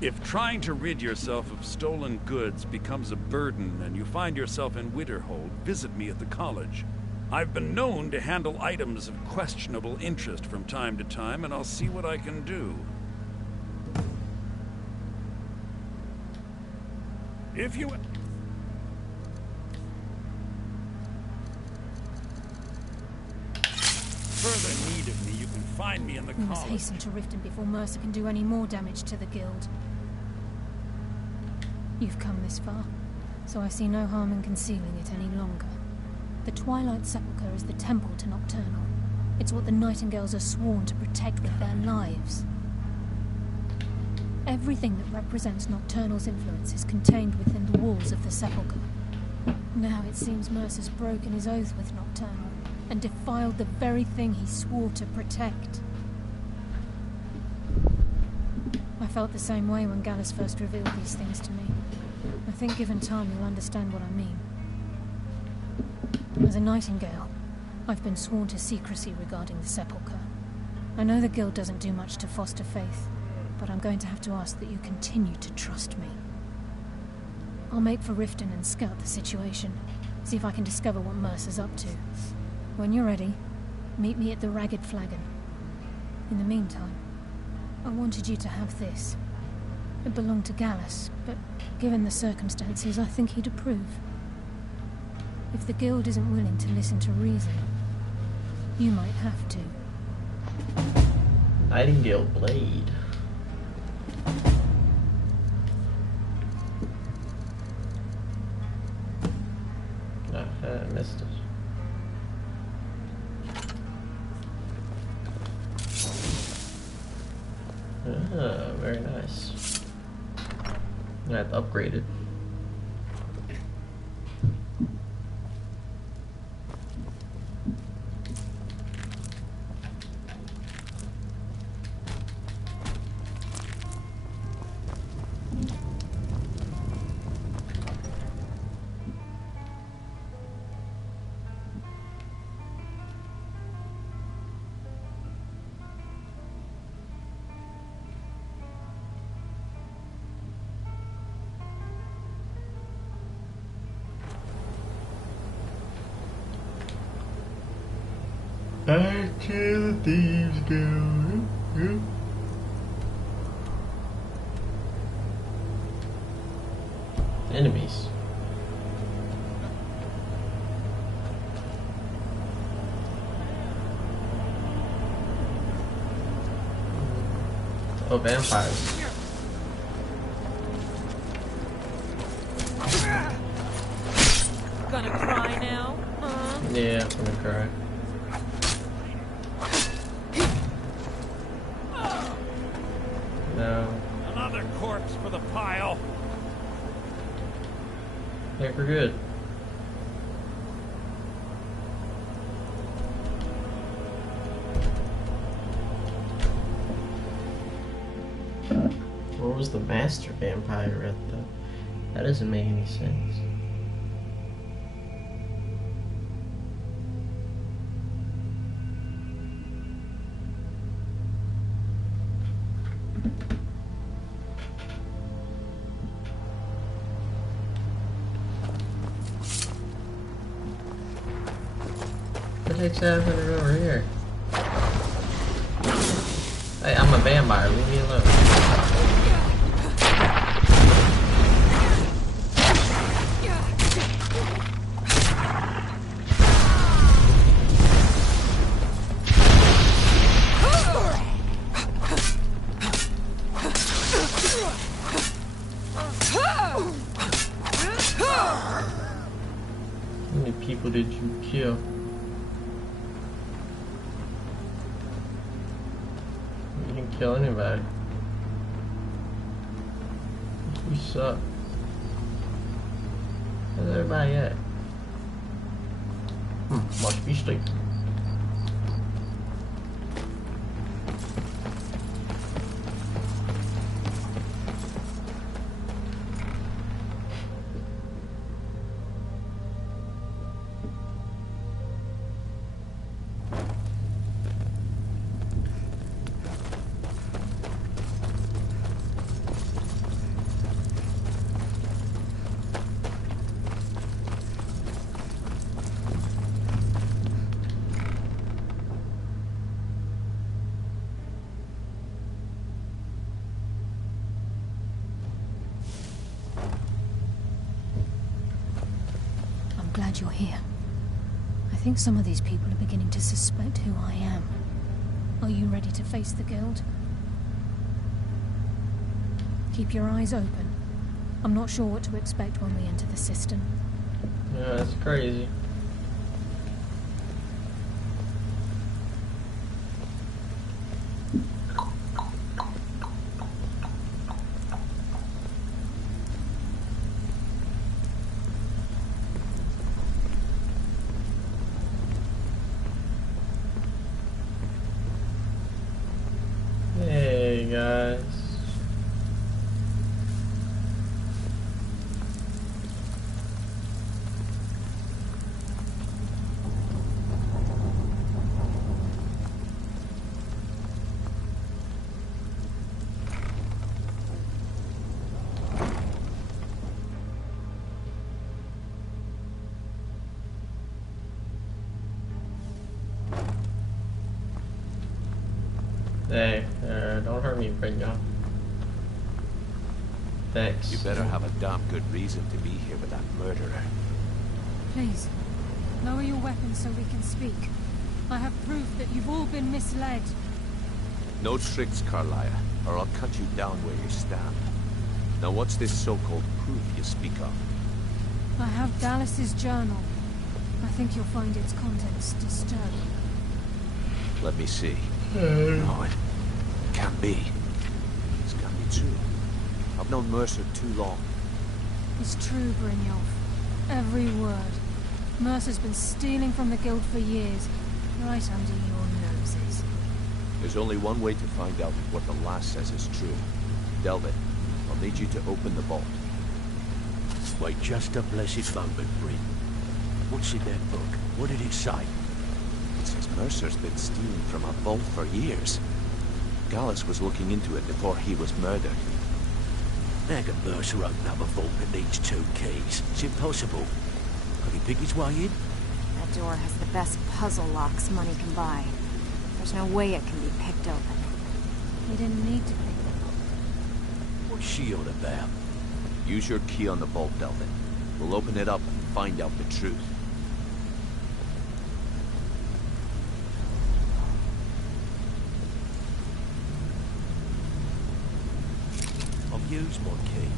If trying to rid yourself of stolen goods becomes a burden and you find yourself in Winterhold, visit me at the college. I've been known to handle items of questionable interest from time to time, and I'll see what I can do. If you... further need of me, you can find me in the We must college. hasten to Riften before Mercer can do any more damage to the Guild. You've come this far, so I see no harm in concealing it any longer. The Twilight Sepulchre is the temple to Nocturnal. It's what the Nightingales are sworn to protect with their lives. Everything that represents Nocturnal's influence is contained within the walls of the Sepulchre. Now it seems Mercer's broken his oath with Nocturnal and defiled the very thing he swore to protect. I felt the same way when Gallus first revealed these things to me. I think given time you'll understand what I mean. As a Nightingale, I've been sworn to secrecy regarding the Sepulchre. I know the Guild doesn't do much to foster faith, but I'm going to have to ask that you continue to trust me. I'll make for Riften and scout the situation, see if I can discover what Mercer's up to. When you're ready, meet me at the Ragged Flagon. In the meantime, I wanted you to have this. It belonged to Gallus, but given the circumstances, I think he'd approve. If the Guild isn't willing to listen to reason, you might have to. Nightingale Blade. I missed it. Ah, very nice. I have to upgrade it. Back to the Thieves Guild. Enemies. Oh, vampires. Gonna cry now, huh? Yeah, I'm gonna cry. No. Another corpse for the pile. I think we're good. Where was the master vampire at though? That doesn't make any sense. What the heck's happening over here? Hey, I'm a vampire, leave me alone. How many people did you kill? You didn't kill anybody. We suck. Where's everybody at? Must be sleeping. Glad you're here. I think some of these people are beginning to suspect who I am. Are you ready to face the guild? Keep your eyes open. I'm not sure what to expect when we enter the system. Yeah, that's crazy. Hey guys. Hey, don't hurt me right now. Thanks. You better have a damn good reason to be here with that murderer. Please, lower your weapons so we can speak. I have proof that you've all been misled. No tricks, Carlia, or I'll cut you down where you stand. Now what's this so-called proof you speak of? I have Dallas's journal. I think you'll find its contents disturbing. Let me see. No, it can't be. This can't be true. I've known Mercer too long. It's true, Brynjolf. Every word. Mercer's been stealing from the guild for years, right under your noses. There's only one way to find out if what the lass says is true. Delvin, I'll need you to open the vault. Wait just a blessed moment, Bryn. What's in that book? What did it say? It says Mercer's been stealing from a vault for years. Gallus was looking into it before he was murdered. How can Mercer open up a vault that needs 2 keys? It's impossible. Could he pick his way in? That That door has the best puzzle locks money can buy. There's no way it can be picked open. You didn't need to pick them up. What's she on about? Use your key on the vault, Delvin. We'll open it up and find out the truth. I've used my key,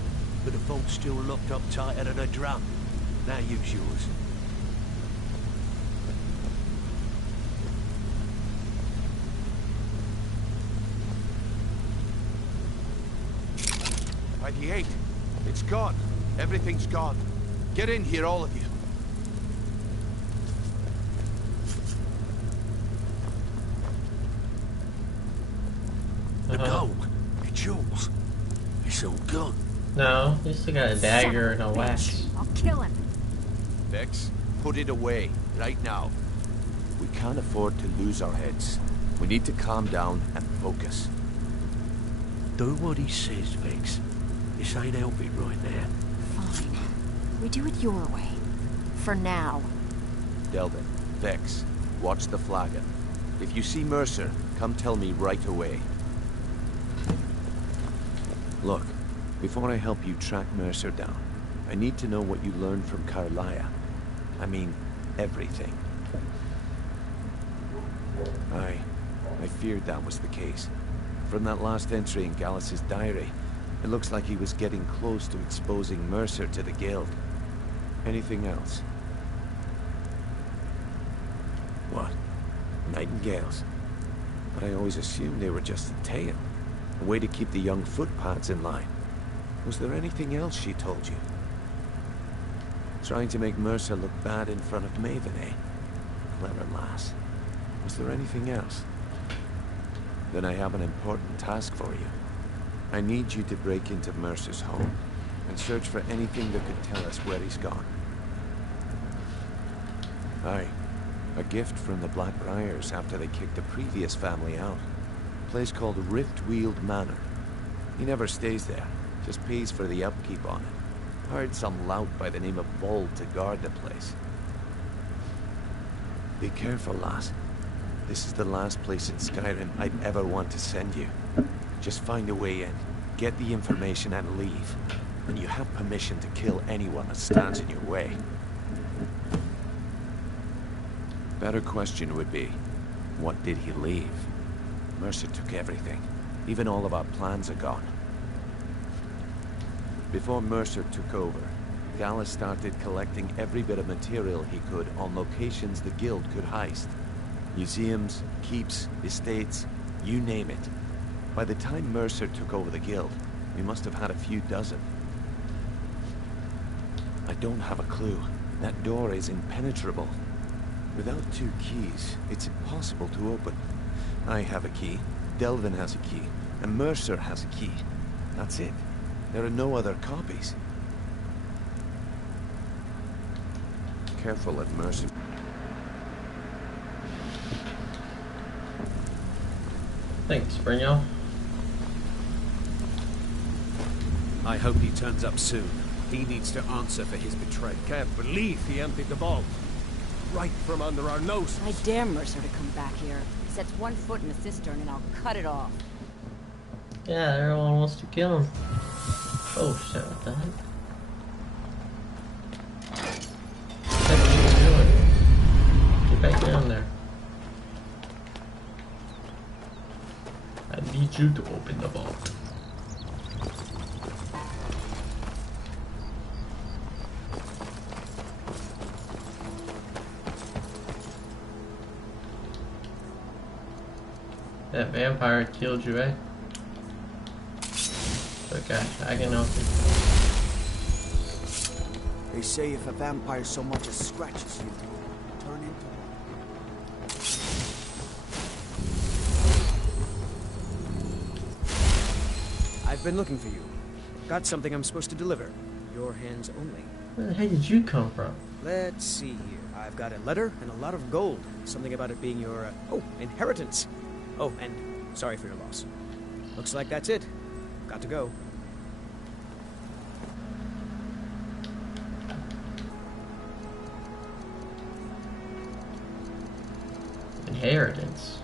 but the vault's still locked up tighter than a drum. Now use yours. By the 8. It's gone. Everything's gone. Get in here, all of you. The gold. It's yours. It's all gone. No, you still got a dagger and a wax. I'll kill him. Vex, put it away, right now. We can't afford to lose our heads. We need to calm down and focus. Do what he says, Vex. This ain't helping right now. Fine. We do it your way. For now. Delvin, Vex, watch the flagon. If you see Mercer, come tell me right away. Look, before I help you track Mercer down, I need to know what you learned from Carlia. I mean, everything. I feared that was the case. From that last entry in Gallus's diary, it looks like he was getting close to exposing Mercer to the Guild. Anything else? What? Nightingales? But I always assumed they were just a tale. A way to keep the young footpads in line. Was there anything else she told you? Trying to make Mercer look bad in front of Maven, eh? Clever lass. Was there anything else? Then I have an important task for you. I need you to break into Mercer's home and search for anything that could tell us where he's gone. Aye. A gift from the Blackbriars after they kicked the previous family out. A place called Riftweald Manor. He never stays there, just pays for the upkeep on it. Hired some lout by the name of Vold to guard the place. Be careful, lass. This is the last place in Skyrim I'd ever want to send you. Just find a way in, get the information and leave. And you have permission to kill anyone that stands in your way. Better question would be, what did he leave? Mercer took everything. Even all of our plans are gone. Before Mercer took over, Gallus started collecting every bit of material he could on locations the Guild could heist. Museums, keeps, estates, you name it. By the time Mercer took over the Guild, we must have had a few dozen. I don't have a clue. That door is impenetrable. Without 2 keys, it's impossible to open. I have a key, Delvin has a key, and Mercer has a key. That's it. There are no other copies. Careful at Mercer. Thanks, Brynjol. I hope he turns up soon. He needs to answer for his betrayal. Can't believe he emptied the vault. Right from under our noses. I dare Mercer to come back here. He sets 1 foot in the cistern and I'll cut it off. Yeah, everyone wants to kill him. Oh shit, what the heck? What are you doing? Get back down there. I need you to open the vault. That vampire killed you, eh? Okay, I can help you. They say if a vampire so much as scratches you, turn into one. I've been looking for you. Got something I'm supposed to deliver. Your hands only. Where the heck did you come from? Let's see here. I've got a letter and a lot of gold. Something about it being your, inheritance. Oh, and sorry for your loss. Looks like that's it. Got to go. Inheritance.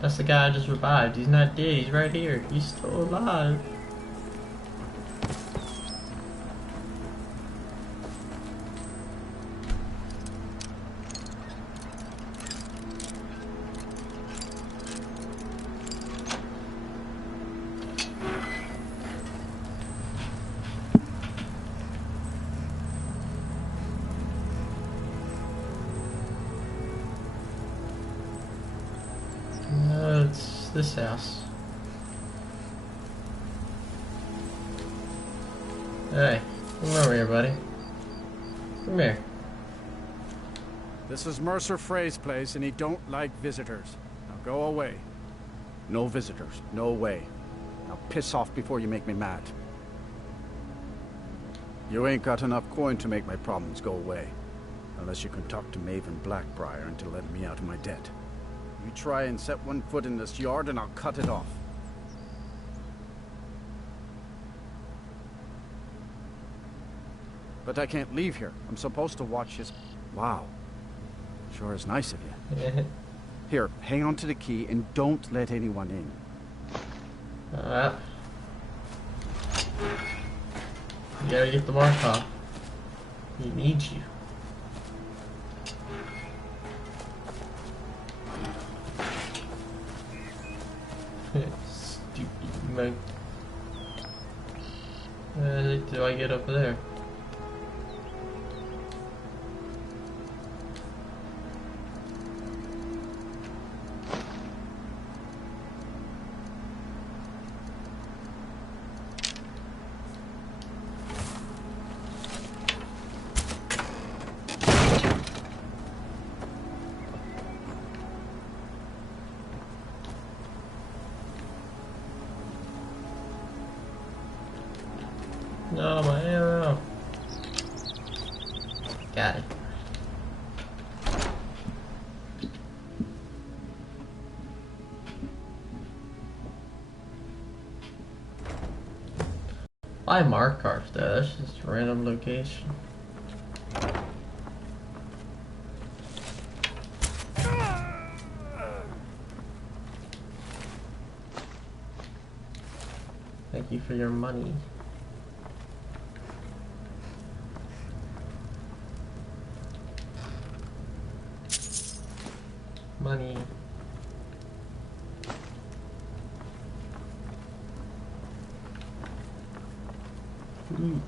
That's the guy I just revived. He's not dead. He's right here. He's still alive. It's this house. Hey, come over here, buddy. Come here. This is Mercer Frey's place, and he don't like visitors. Now go away. No visitors. No way. Now piss off before you make me mad. You ain't got enough coin to make my problems go away. Unless you can talk to Maven Blackbriar into letting me out of my debt. You try and set one foot in this yard and I'll cut it off. But I can't leave here. I'm supposed to watch his... Wow. Sure is nice of you. Here, hang on to the key and don't let anyone in. You gotta get the mark off. He needs you. Stupid monk. Do I get up there? No, my arrow. Got it. Why mark cards though? That's just a random location. Thank you for your money. Money. Ooh.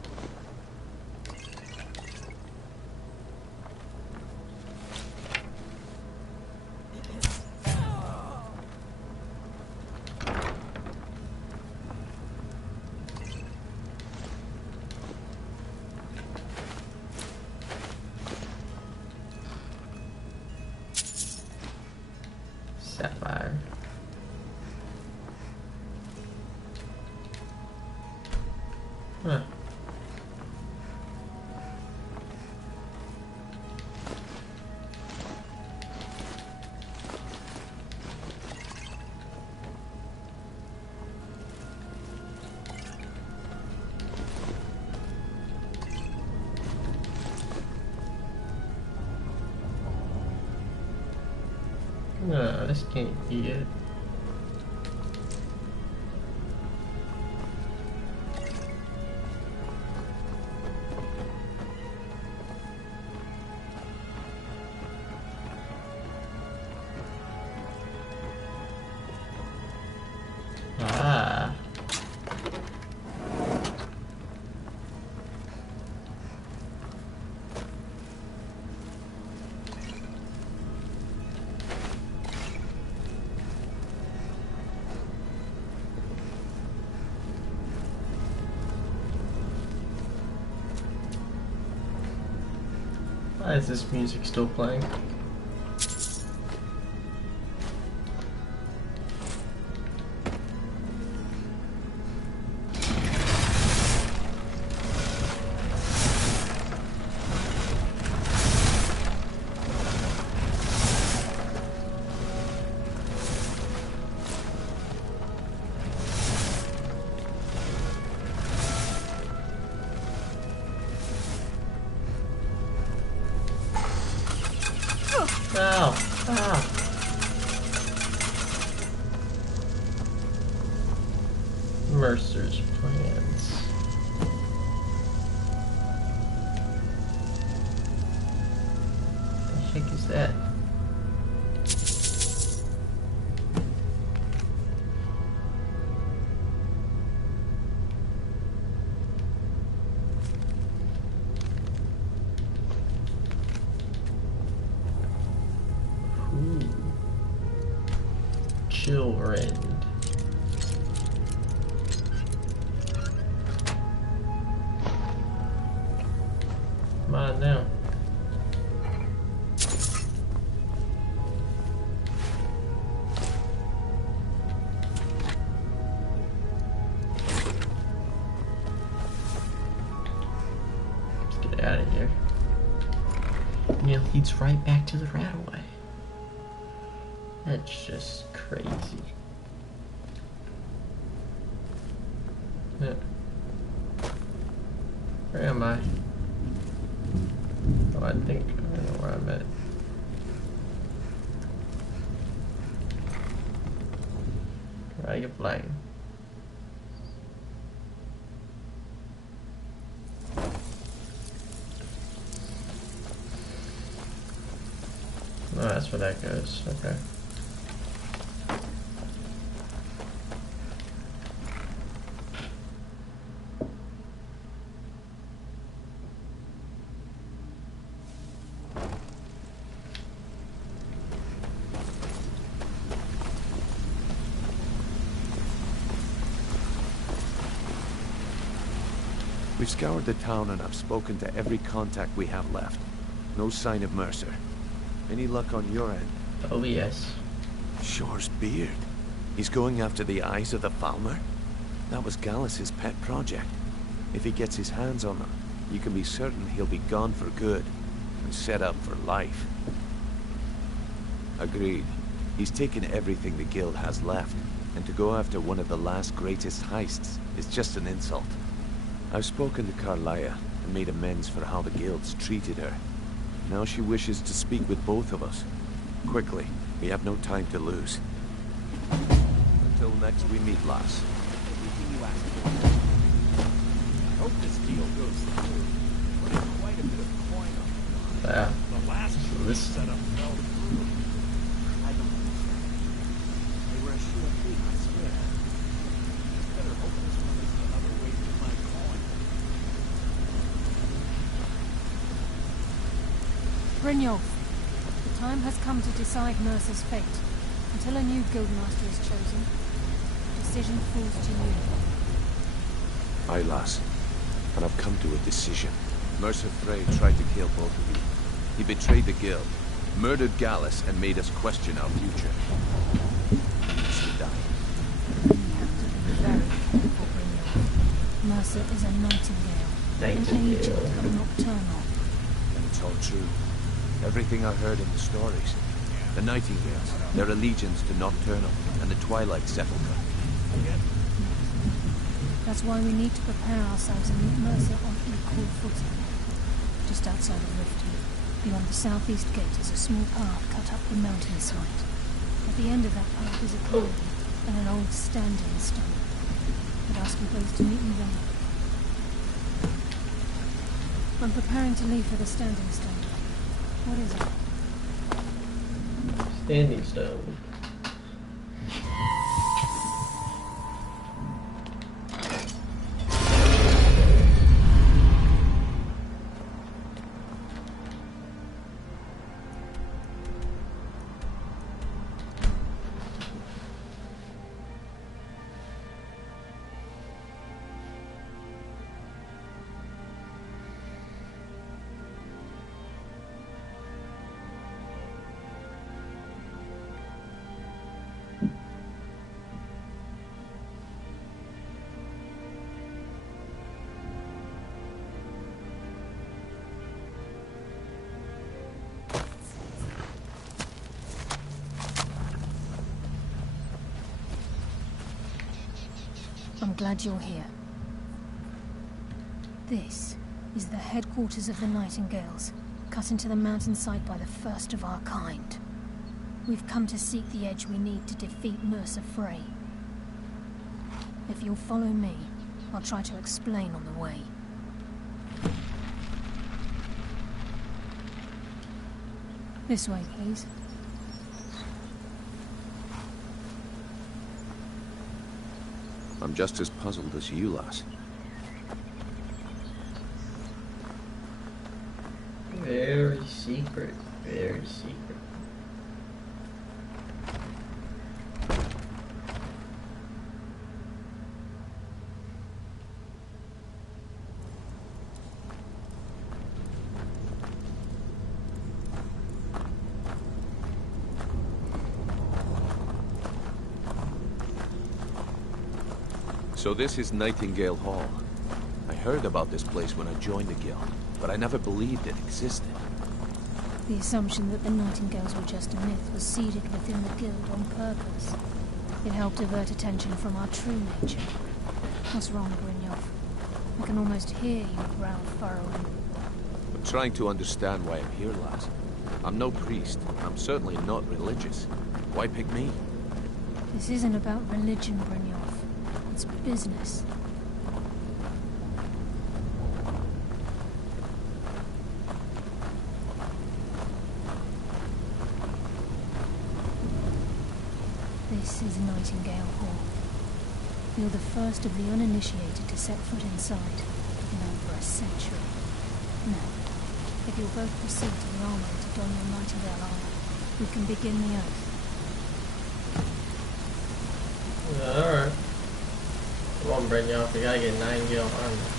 Sapphire. Huh. No, this can't be it. Ah. Why is this music still playing? Ah. Mercer's plans. What the heck is that? Children. Come on now. Let's get out of here. And it leads right back to the Rataway. That's just crazy. Yeah. Where am I? Oh, I think I know where I'm at. Dragon flag. Oh, that's where that goes. Okay. We've scoured the town and I've spoken to every contact we have left. No sign of Mercer. Any luck on your end? Oh, yes. Shore's beard. He's going after the eyes of the Falmer? That was Gallus's pet project. If he gets his hands on them, you can be certain he'll be gone for good and set up for life. Agreed. He's taken everything the guild has left, and to go after one of the last greatest heists is just an insult. I've spoken to Carlia and made amends for how the guild's treated her. Now she wishes to speak with both of us. Quickly, we have no time to lose. Until next we meet, lass. Everything you asked for. Hope this deal goes through. Put in quite a bit of coin on it. Yeah. The last setup fell through. I don't understand. They were a sure thing, I swear. Just better hope this one isn't another waste of my coin. Brynjolf, the time has come to decide Mercer's fate. Until a new guildmaster is chosen, the decision falls to you. Aye, lass. And I've come to a decision. Mercer Frey tried to kill both of you. He betrayed the guild, murdered Gallus, and made us question our future. He needs to die. You have to be very careful, Brynjolf. Mercer is a nightingale. An agent of nocturnal. It's all true. Everything I heard in the stories. The Nightingales, their allegiance to Nocturnal, and the Twilight Sepulchre. That's why we need to prepare ourselves and meet Mercer on equal footing. Just outside of Riften, beyond the southeast gate is a small path cut up the mountainside. At the end of that path is a clearing and an old standing stone. I'd ask you both to meet me there. I'm preparing to leave for the standing stone. What is it? Standing stone. I'm glad you're here. This is the headquarters of the Nightingales, cut into the mountainside by the first of our kind. We've come to seek the edge we need to defeat Mercer Frey. If you'll follow me, I'll try to explain on the way. This way, please. I'm just as puzzled as you, lass. Very secret, very secret. So this is Nightingale Hall. I heard about this place when I joined the guild, but I never believed it existed. The assumption that the Nightingales were just a myth was seeded within the guild on purpose. It helped divert attention from our true nature. What's wrong, Brynjolf? I can almost hear your brow furrowing. I'm trying to understand why I'm here, lass. I'm no priest. I'm certainly not religious. Why pick me? This isn't about religion, Brynjolf. It's business. This is Nightingale Hall. You're the first of the uninitiated to set foot inside in over a century. Now, if you'll both proceed to the armory to don your Nightingale armor, we can begin the oath. Alright. Come on, Brynjolf, we gotta get Nightingale armor.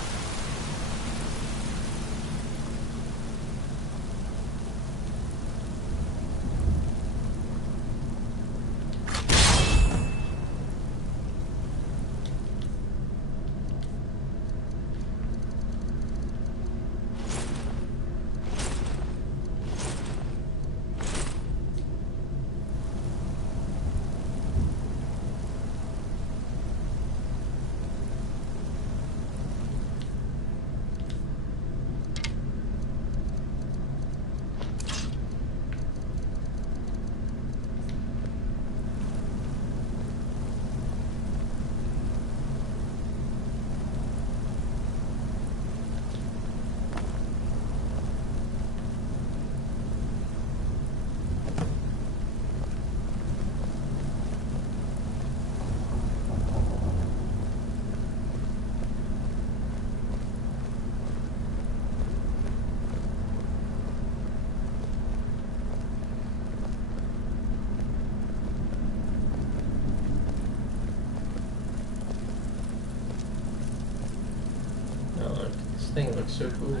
This thing looks so cool.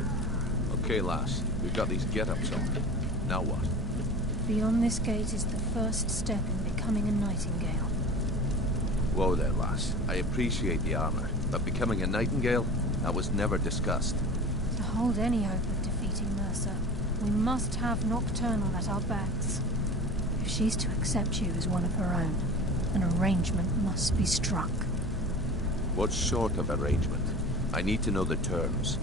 Okay, lass. We've got these get-ups on. Now what? Beyond this gate is the first step in becoming a Nightingale. Whoa there, lass. I appreciate the armor, but becoming a Nightingale? That was never discussed. To hold any hope of defeating Mercer, we must have Nocturnal at our backs. If she's to accept you as one of her own, an arrangement must be struck. What sort of arrangement? I need to know the terms.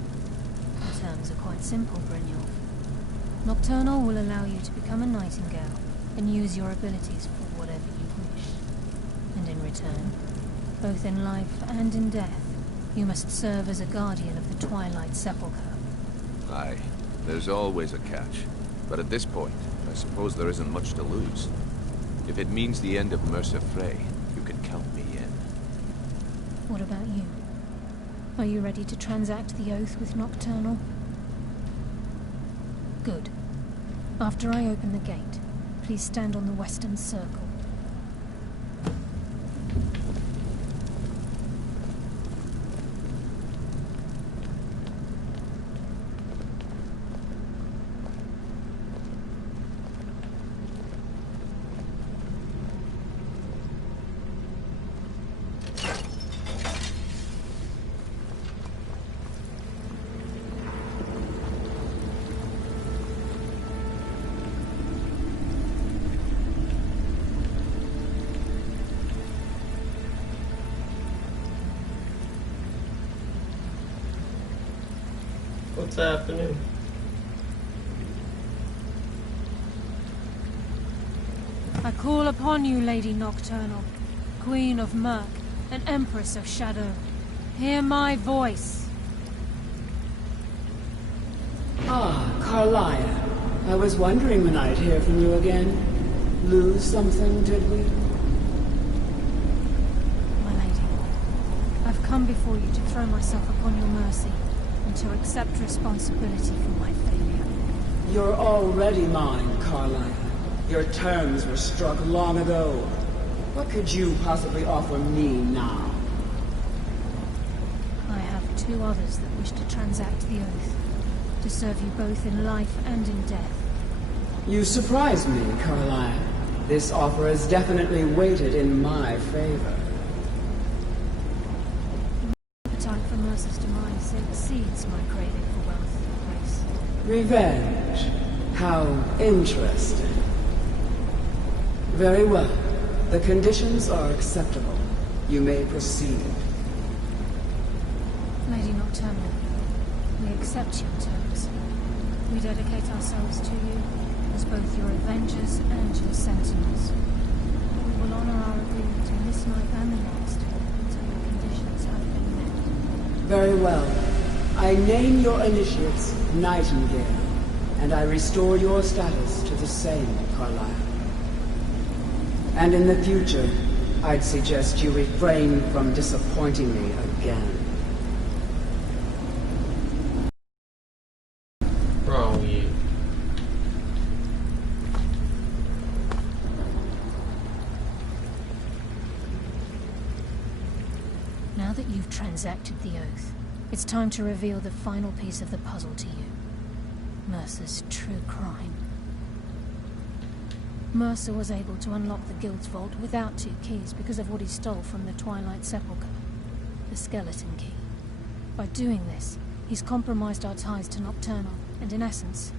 The terms are quite simple, Brynjolf. Nocturnal will allow you to become a Nightingale and use your abilities for whatever you wish. And in return, both in life and in death, you must serve as a guardian of the Twilight Sepulchre. Aye, there's always a catch. But at this point, I suppose there isn't much to lose. If it means the end of Mercer Frey, you can count me in. What about you? Are you ready to transact the oath with Nocturnal? Good. After I open the gate, please stand on the western circle. What's happening? call upon you, Lady Nocturnal, Queen of Murk, and Empress of Shadow. Hear my voice. Ah, Carlia. I was wondering when I'd hear from you again. Lose something, did we? My lady, I've come before you to throw myself upon your mercy, and to accept responsibility for my failure. You're already mine, Carlia. Your terms were struck long ago. What could you possibly offer me now? I have two others that wish to transact the oath, to serve you both in life and in death. You surprise me, Carlia. This offer is definitely weighted in my favor. My appetite for Mercer's demise exceeds my craving for wealth and grace. Revenge. How interesting. Very well. The conditions are acceptable. You may proceed. Lady Nocturnal, we accept your terms. We dedicate ourselves to you as both your avengers and your sentinels. We will honor our agreement in this night and the next until the conditions have been met. Very well. I name your initiates Nightingale, and I restore your status to the same, Carlisle. And in the future, I'd suggest you refrain from disappointing me again. Wrong with you. Now that you've transacted the oath, it's time to reveal the final piece of the puzzle to you. Mercer's true crime. Mercer was able to unlock the Guild's vault without 2 keys because of what he stole from the Twilight Sepulchre, the skeleton key. By doing this, he's compromised our ties to Nocturnal, and in essence,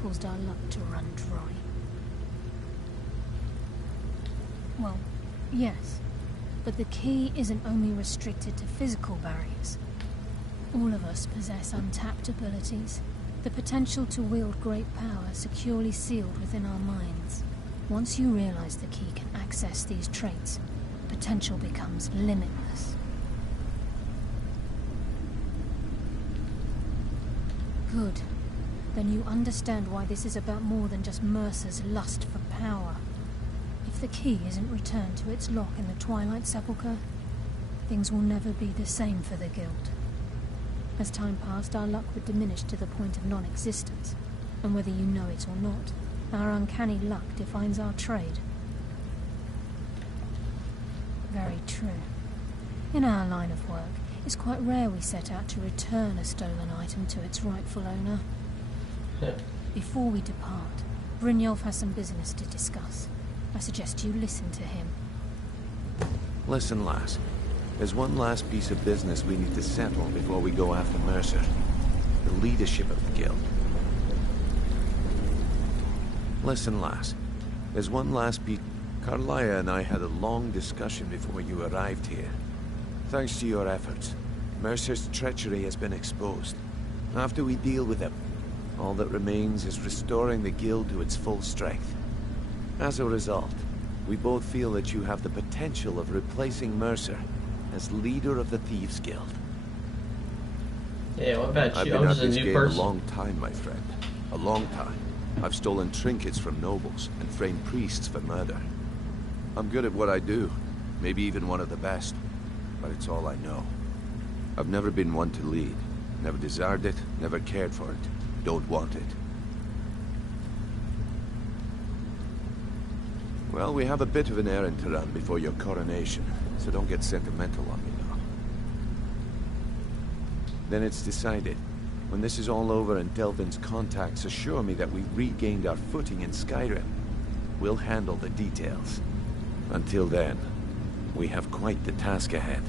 caused our luck to run dry. Well, yes, but the key isn't only restricted to physical barriers. All of us possess untapped abilities, the potential to wield great power securely sealed within our minds. Once you realize the key can access these traits, potential becomes limitless. Good. Then you understand why this is about more than just Mercer's lust for power. If the key isn't returned to its lock in the Twilight Sepulchre, things will never be the same for the Guild. As time passed, our luck would diminish to the point of non-existence, and whether you know it or not, our uncanny luck defines our trade. Very true. In our line of work, it's quite rare we set out to return a stolen item to its rightful owner. Before we depart, Brynjolf has some business to discuss. I suggest you listen to him. Listen, lass. There's one last piece of business we need to settle before we go after Mercer. The leadership of the Guild. Listen, lass. There's one last piece. Carlia and I had a long discussion before you arrived here. Thanks to your efforts, Mercer's treachery has been exposed. After we deal with him, all that remains is restoring the Guild to its full strength. As a result, we both feel that you have the potential of replacing Mercer as leader of the Thieves Guild. Yeah, what about I've you? been I'm at just a this new game person. a long time, my friend. A long time. I've stolen trinkets from nobles and framed priests for murder. I'm good at what I do, maybe even one of the best, but it's all I know. I've never been one to lead. Never desired it, never cared for it. Don't want it. Well, we have a bit of an errand to run before your coronation, so don't get sentimental on me now. Then it's decided. When this is all over and Delvin's contacts assure me that we've regained our footing in Skyrim, we'll handle the details. Until then, we have quite the task ahead.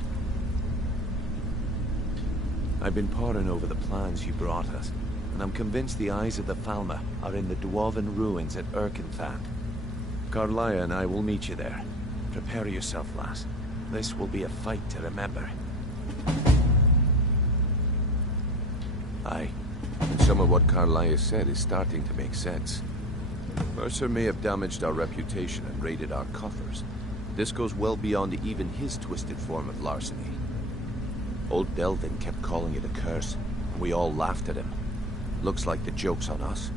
I've been poring over the plans you brought us, and I'm convinced the eyes of the Falmer are in the Dwarven ruins at Erkenthand. Carlia and I will meet you there. Prepare yourself, lass. This will be a fight to remember. Aye, and some of what Carlia said is starting to make sense. Mercer may have damaged our reputation and raided our coffers. This goes well beyond even his twisted form of larceny. Old Delvin kept calling it a curse, and we all laughed at him. Looks like the joke's on us.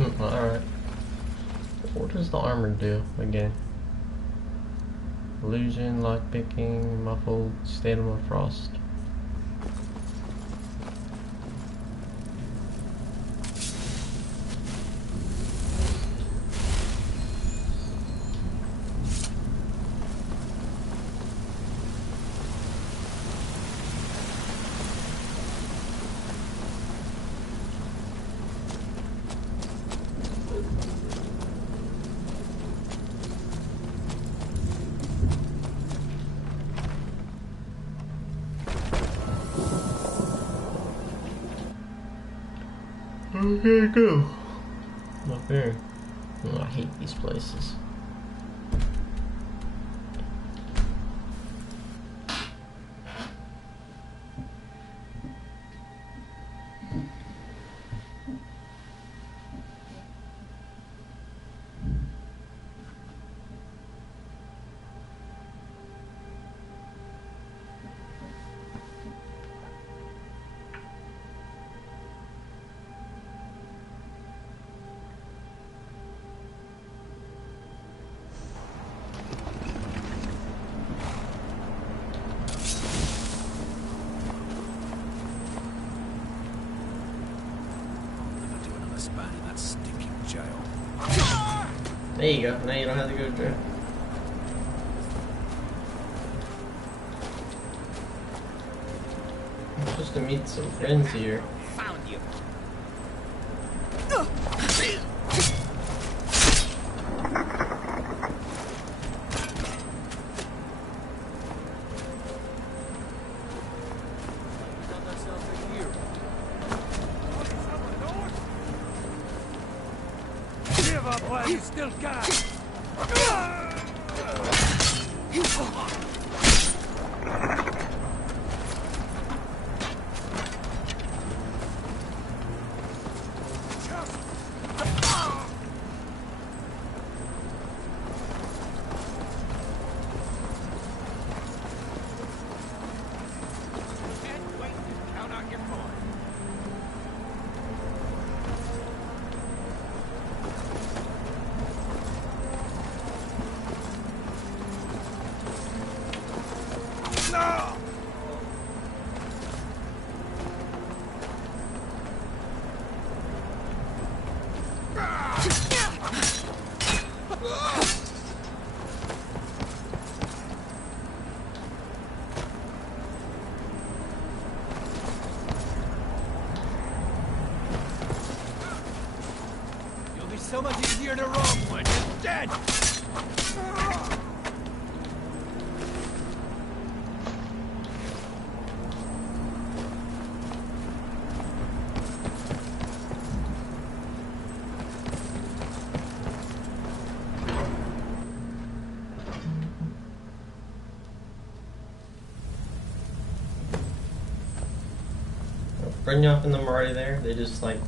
Alright. What does the armor do again? Illusion, lockpicking, muffled, statum of frost. Okay, go. Up here. Oh, I hate these places. There you go. Now you don't have to go to jail. Just to meet some friends here. Found you. Give up while you still got. So much easier to rob when you're dead! Brynjolf and them are already there. They just like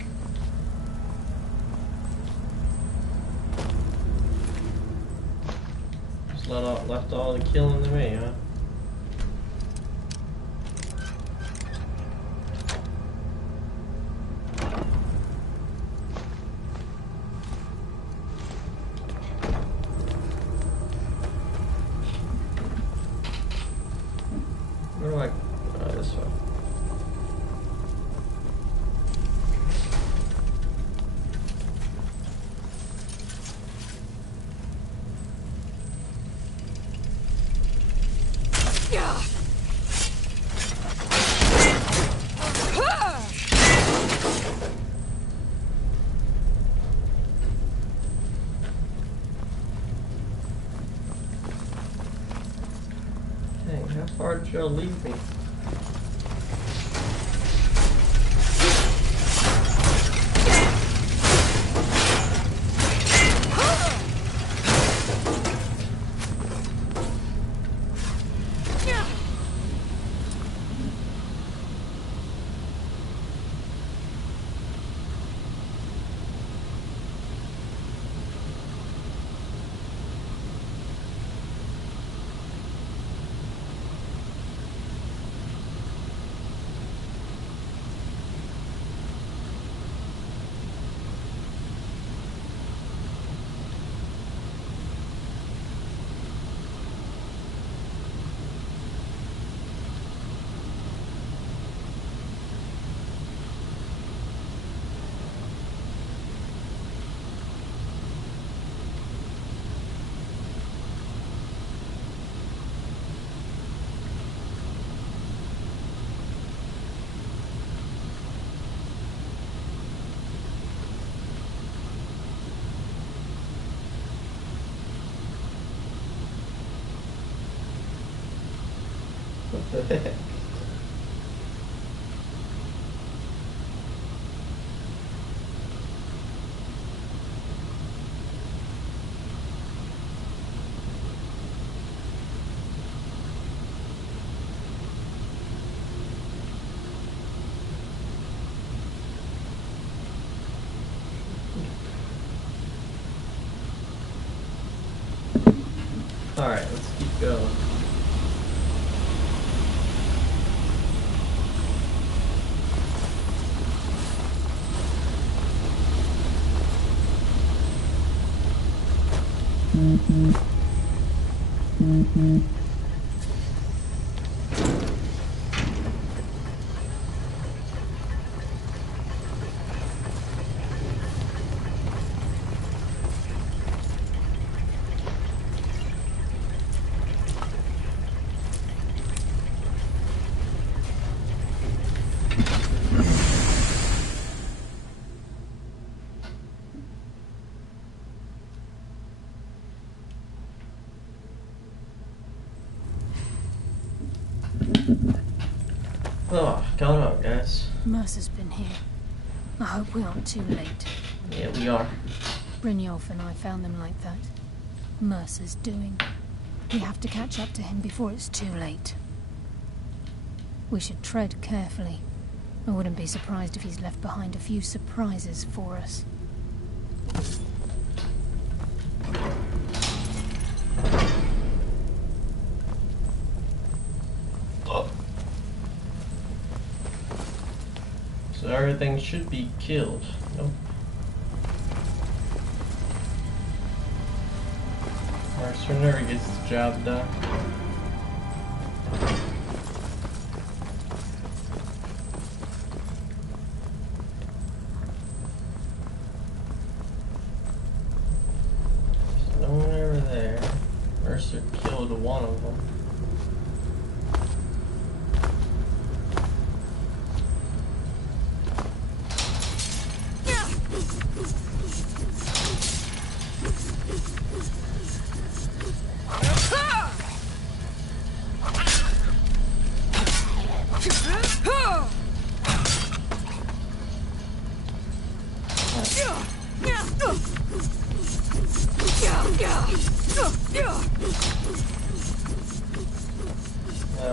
left all the killing to me, huh? Where do I? This way. How far did y'all leave me? What the heck? Alright, let's keep going. Oh, coming up, guys. Mercer's been here. I hope we aren't too late. Yeah, we are. Brynjolf and I found them like that. Mercer's doing. We have to catch up to him before it's too late. We should tread carefully. I wouldn't be surprised if he's left behind a few surprises for us. So everything should be killed. Nope. Mercer never gets the job done. There's no one over there. Mercer killed one of them.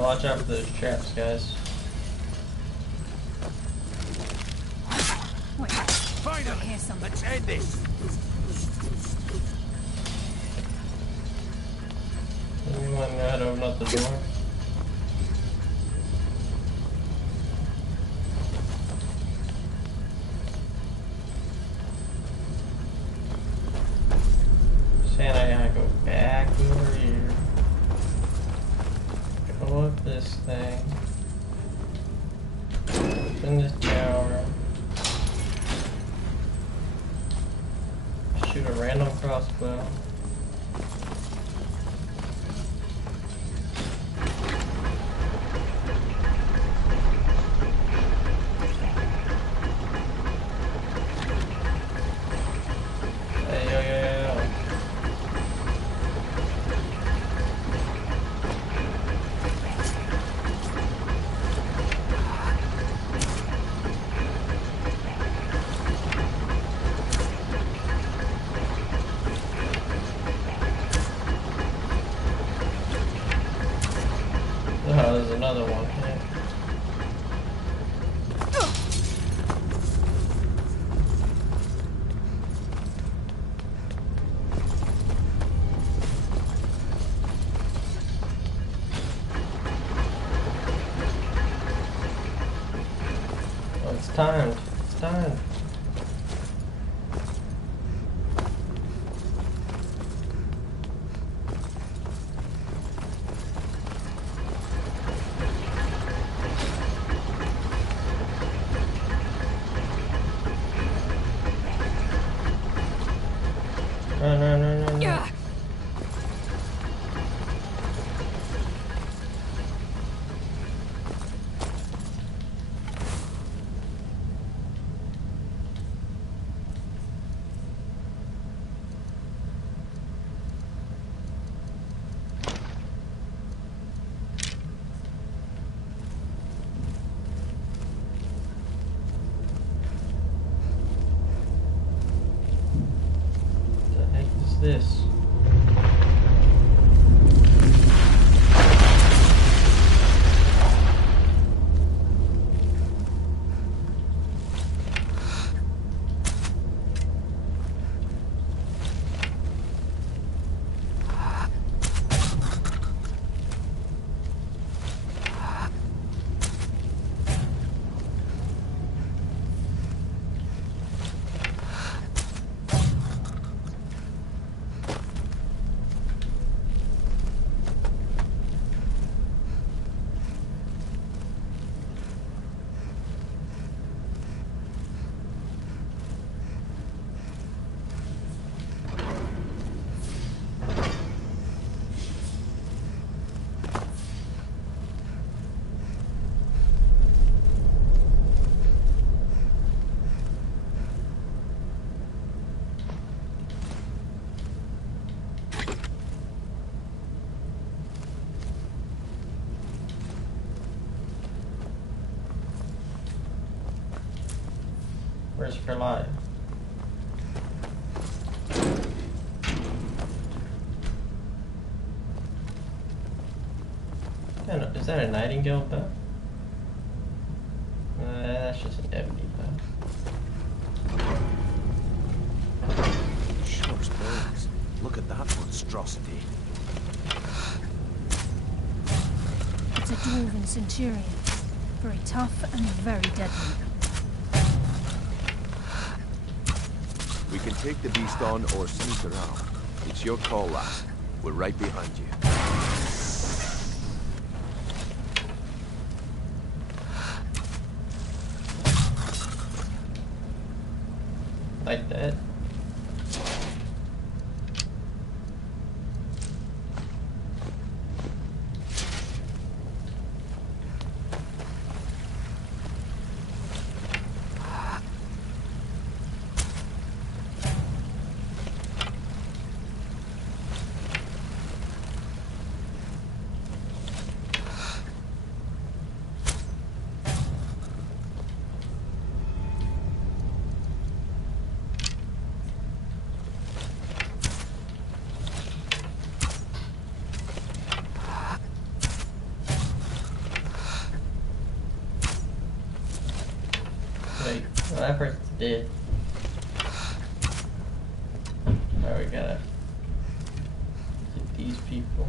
Watch out for those traps, guys. Wait, Finally, I hear something. let's end this. Anyone know how to open up the door? Saying I gotta go back over here. Go up this thing. Open this tower. Shoot a random crossbow. Hey, yo. Oh, there's another one here. Oh, it's timed. It's timed. Run. Yeah. this? Where's Carlisle? Is that a nightingale bell? That's just an ebony bell. Shucks, birds. Look at that monstrosity. It's a dwarven centurion. Very tough and very deadly. We can take the beast on or sneak around. It's your call, lass. We're right behind you. Like that. Wait, well, that person's dead. Now we gotta get these people.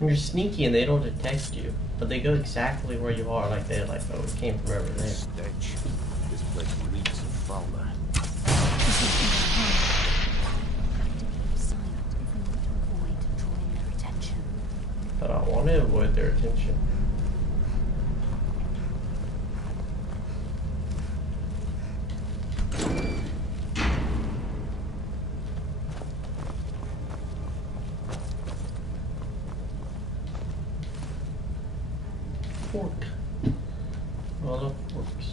You're sneaky and they don't detect you, but they go exactly where you are. Like they're like, oh, it came from over there. Stench. This place reeks of fauna. But I want to avoid their attention. Fork. All of forks.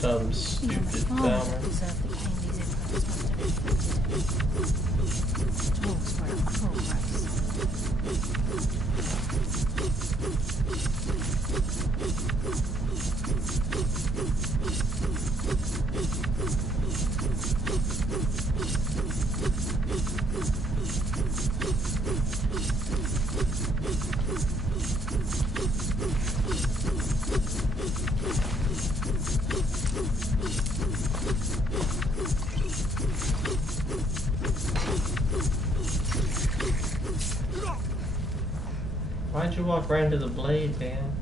Dumb, stupid Balmer. Why'd Why'd you walk right into the blade, man?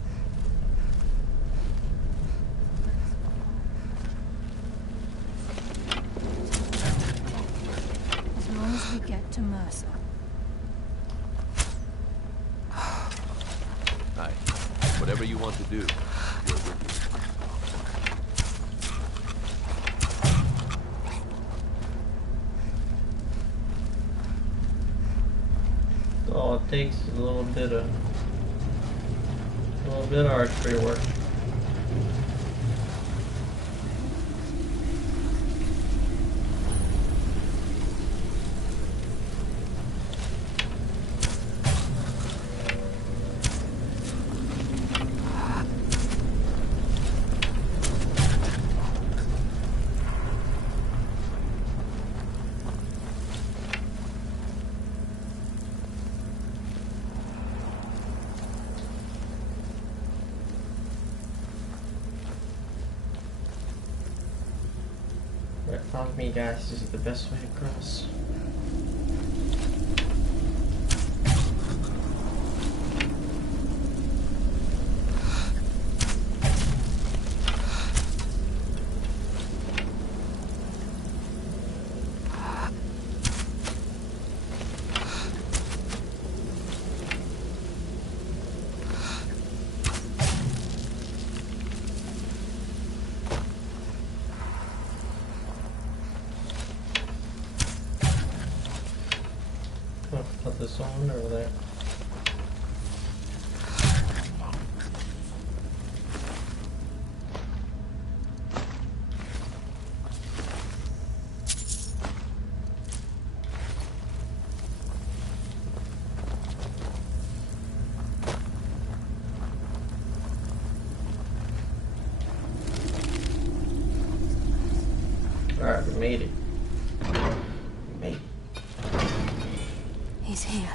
As long as we get to Mercer. Aye. Whatever you want to do, we're with you. All it takes is a little bit of archery work. Follow me, guys. This is the best way to cross. Put this on or that. Alright, we made it. He's here,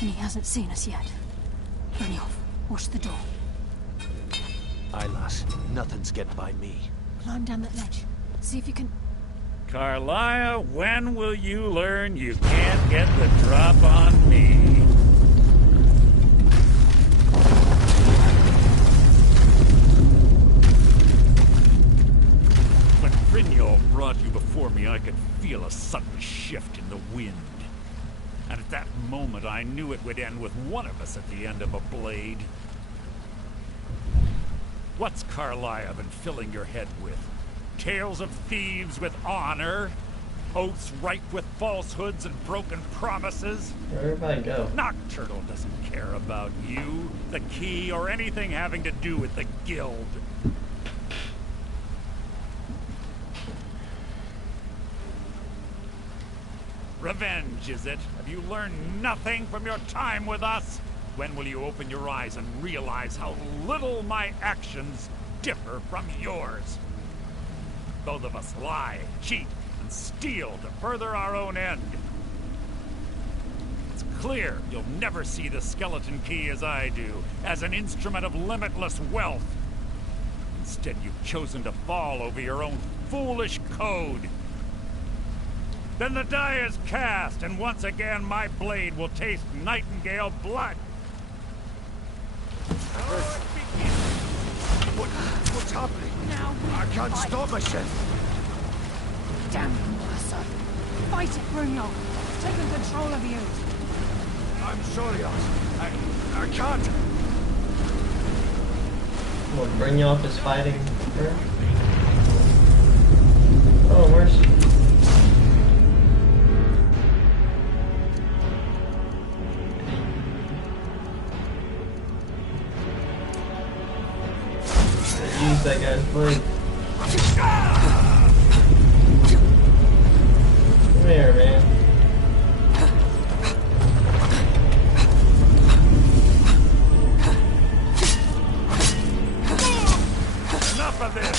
and he hasn't seen us yet. Brynjolf, watch the door. Aye, lass. Nothing's getting by me. Climb down that ledge. See if you can... Carlia, when will you learn you can't get the drop on me? When Brynjolf brought you before me, I could feel a sudden shift in the wind. And at that moment, I knew it would end with one of us at the end of a blade. What's Carlia been filling your head with? Tales of thieves with honor? Oaths ripe with falsehoods and broken promises? Where'd everybody go? Nocturnal doesn't care about you, the key, or anything having to do with the guild. Revenge, is it? Have you learned nothing from your time with us? When will you open your eyes and realize how little my actions differ from yours? Both of us lie, cheat, and steal to further our own end. It's clear you'll never see the skeleton key as I do, as an instrument of limitless wealth. Instead, you've chosen to fall over your own foolish code. Then the die is cast, and once again my blade will taste Nightingale blood. What's happening? Now I can't stop myself. Damn you, Mercer. Fight it, Brynjolf. Taking control of you. I'm sorry, I can't. Well, Brynjolf is fighting her? Oh, mercy. Use that guy's blade. Come here, man. Enough of this!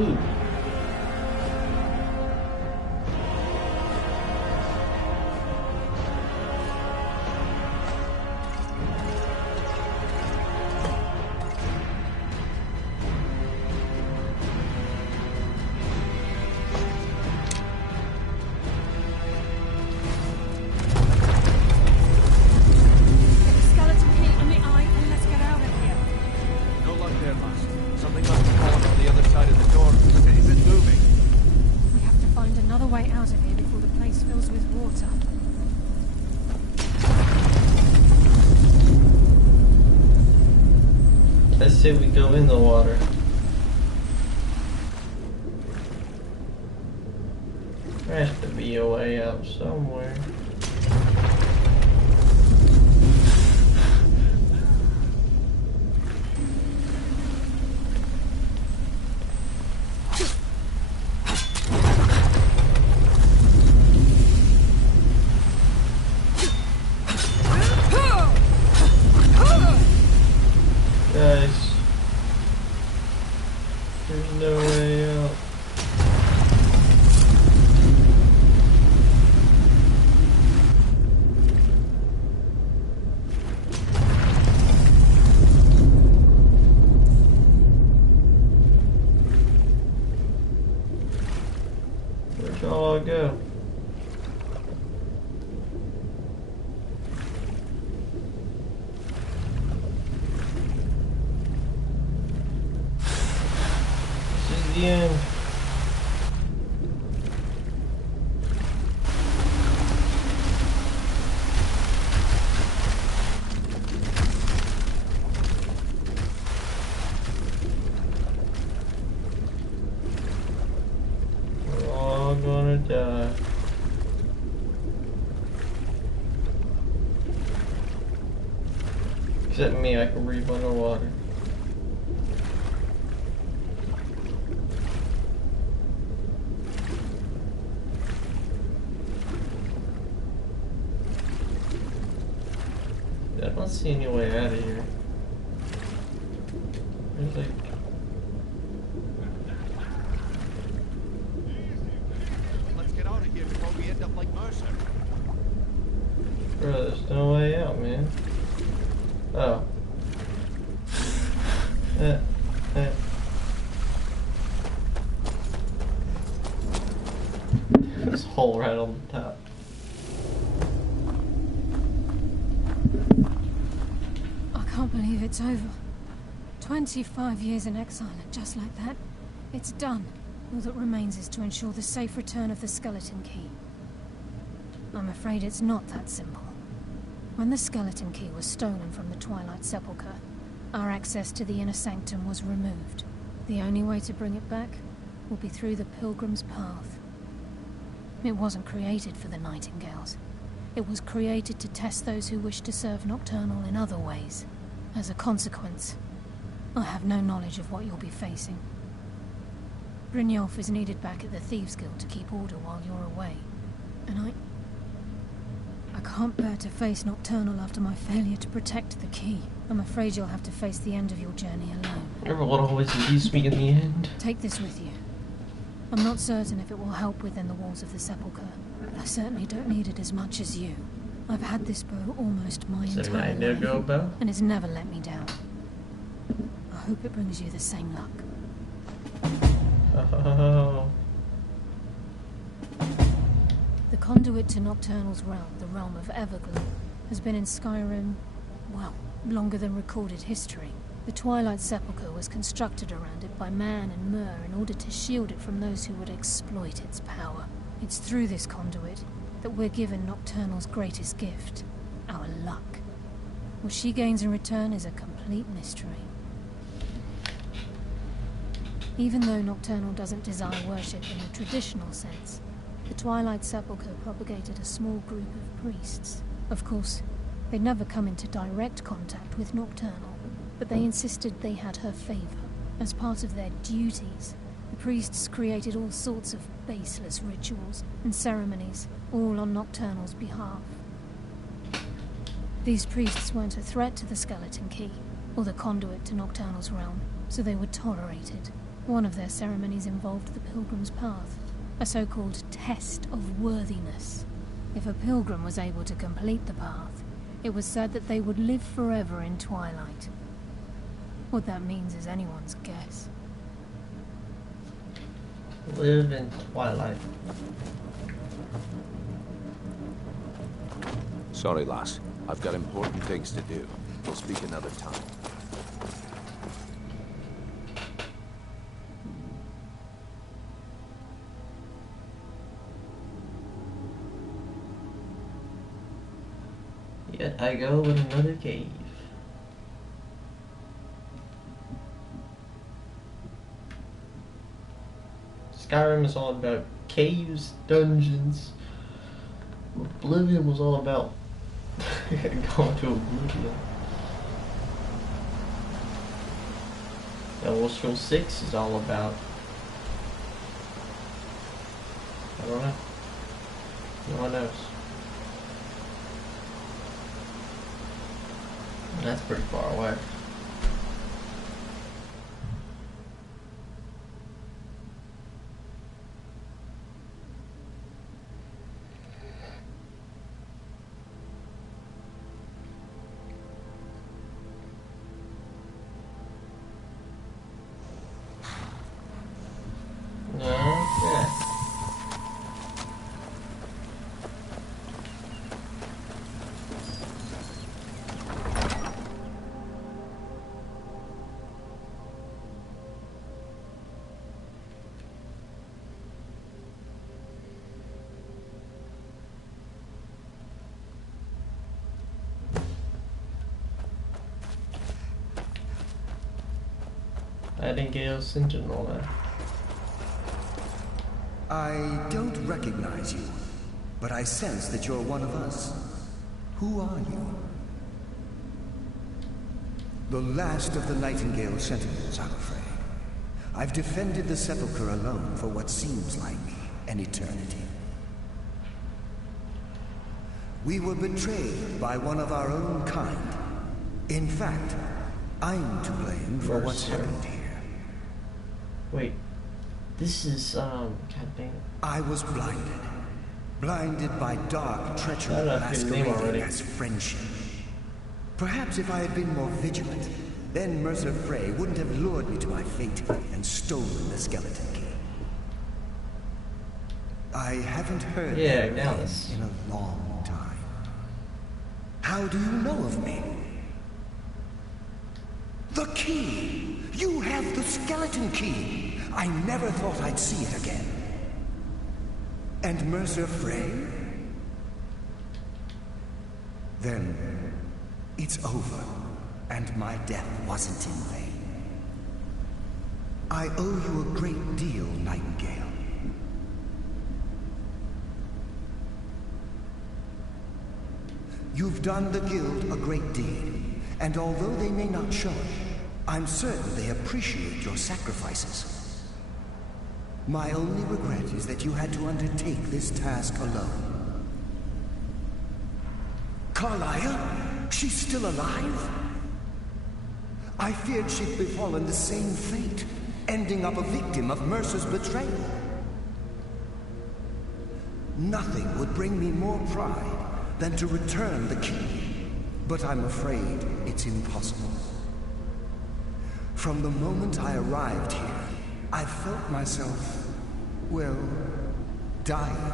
Ooh. here before the place fills with water. I say we go in the water. There has to be a way out somewhere. Guys, there's no way out. Where shall I go? The end. We're all gonna die. Except me, I can breathe underwater. I don't see any way out of here. There's like... Let's get out of here before we end up like Mercer. Bro, there's no way out, man. Oh. This hole right on the top. I can't believe it's over. 25 years in exile, and just like that, it's done. All that remains is to ensure the safe return of the skeleton key. I'm afraid it's not that simple. When the skeleton key was stolen from the Twilight Sepulchre, our access to the inner sanctum was removed. The only way to bring it back will be through the Pilgrim's Path. It wasn't created for the Nightingales. It was created to test those who wish to serve Nocturnal in other ways. As a consequence, I have no knowledge of what you'll be facing. Brynjolf is needed back at the Thieves Guild to keep order while you're away. And I can't bear to face Nocturnal after my failure to protect the key. I'm afraid you'll have to face the end of your journey alone. Everyone always leaves me in the end. Take this with you. I'm not certain if it will help within the walls of the Sepulchre, but I certainly don't need it as much as you. I've had this bow almost my entire life, bow? and it's never let me down. I hope it brings you the same luck. Oh. The conduit to Nocturnal's realm, the realm of Everglow, has been in Skyrim, well, longer than recorded history. The Twilight Sepulchre was constructed around it by man and Myr in order to shield it from those who would exploit its power. It's through this conduit that we're given Nocturnal's greatest gift, our luck. What she gains in return is a complete mystery. Even though Nocturnal doesn't desire worship in the traditional sense, the Twilight Sepulchre propagated a small group of priests. Of course, they'd never come into direct contact with Nocturnal, but they insisted they had her favor. As part of their duties, the priests created all sorts of baseless rituals and ceremonies, all on Nocturnal's behalf. These priests weren't a threat to the Skeleton Key, or the conduit to Nocturnal's realm, so they were tolerated. One of their ceremonies involved the Pilgrim's Path, a so-called test of worthiness. If a pilgrim was able to complete the path, it was said that they would live forever in Twilight. What that means is anyone's guess. Live in Twilight. Sorry, lass. I've got important things to do. We'll speak another time. Yet I go in another cave. Skyrim is all about caves, dungeons. Oblivion was all about going to Oblivion. Elder Scrolls 6 is all about, I don't know. No one knows. That's pretty far away. Nightingale Sentinel. I don't recognize you, but I sense that you're one of us. Who are you? The last of the Nightingale Sentinels, I'm afraid. I've defended the Sepulchre alone for what seems like an eternity. We were betrayed by one of our own kind. In fact, I'm to blame for what's happened here. Wait, this is, God dang. I was blinded. Blinded by dark treachery masquerading as friendship. Perhaps if I had been more vigilant, then Mercer Frey wouldn't have lured me to my fate and stolen the skeleton key. I haven't heard that name in a long time. How do you know of me? The key! You have the skeleton key! I never thought I'd see it again. And Mercer Frey? Then it's over, and my death wasn't in vain. I owe you a great deal, Nightingale. You've done the Guild a great deed, and although they may not show it, I'm certain they appreciate your sacrifices. My only regret is that you had to undertake this task alone. Carlia? She's still alive? I feared she'd befallen the same fate, ending up a victim of Mercer's betrayal. Nothing would bring me more pride than to return the key, but I'm afraid it's impossible. From the moment I arrived here, I felt myself, well, dying.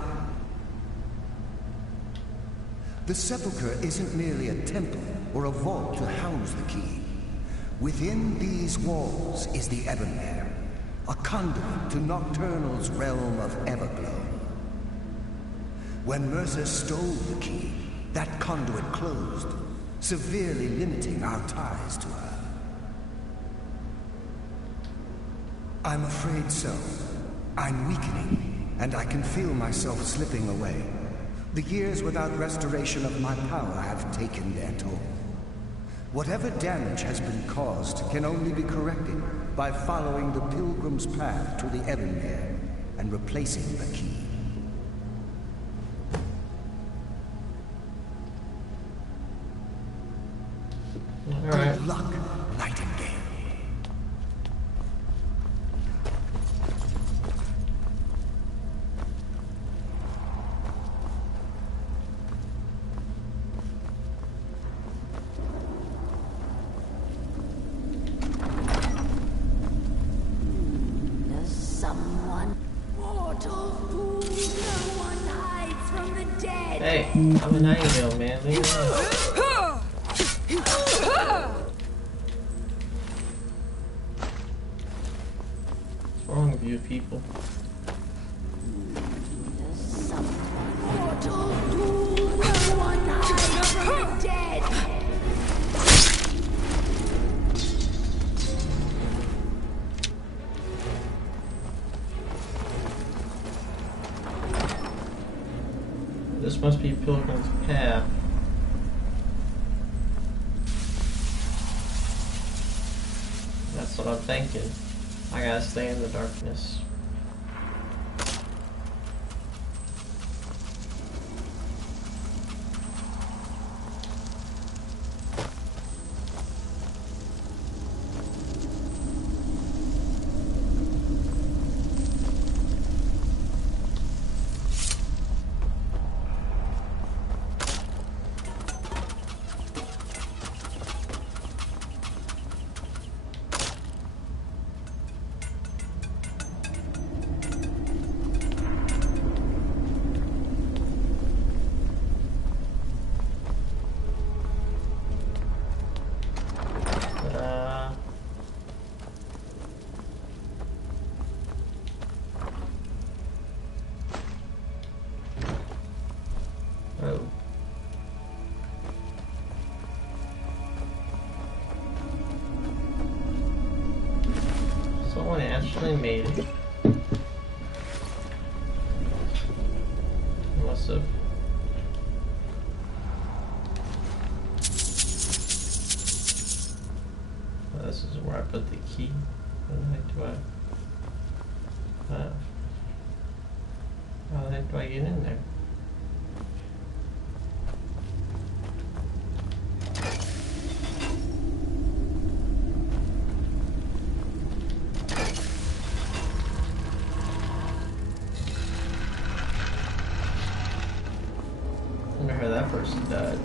The Sepulchre isn't merely a temple or a vault to house the key. Within these walls is the Ebonmere, a conduit to Nocturnal's realm of Everglow. When Mercer stole the key, that conduit closed, severely limiting our ties to her. I'm afraid so. I'm weakening, and I can feel myself slipping away. The years without restoration of my power have taken their toll. Whatever damage has been caused can only be corrected by following the Pilgrim's path to the Ebonmere and replacing the key. Good luck, Nightingale. Hey, I'm a Nightingale, man. Leave me alone. What's wrong with you people? Mortal fool, no one hides from the dead. This must be Pilgrim's Path. That's what I'm thinking. I gotta stay in the darkness. Someone actually made it. Must have. Oh, this is where I put the key. How the heck do I? How the heck do I get in there? Person died.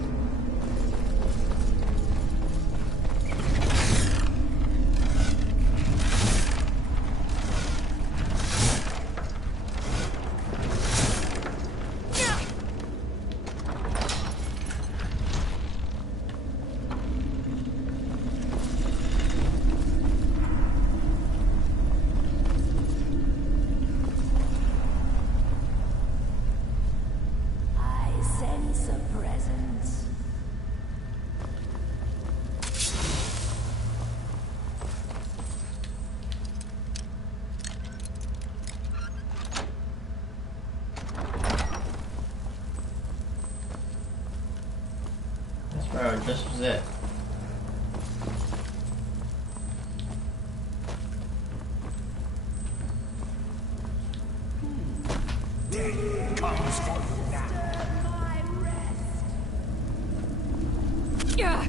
Bro, this was it. Death comes for you now. Yeah.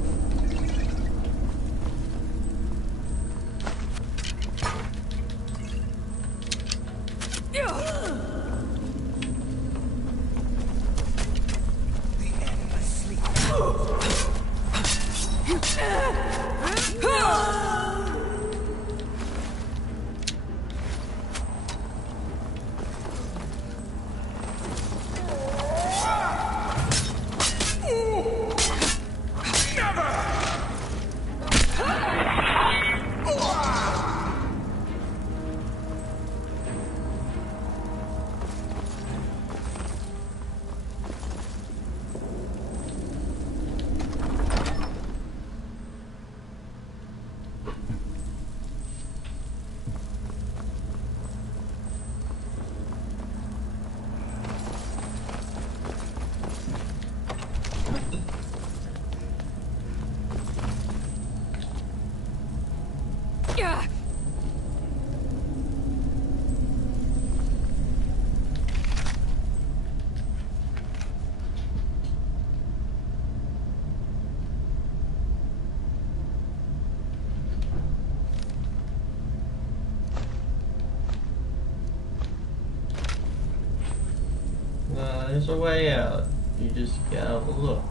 There's a way out. You just gotta look.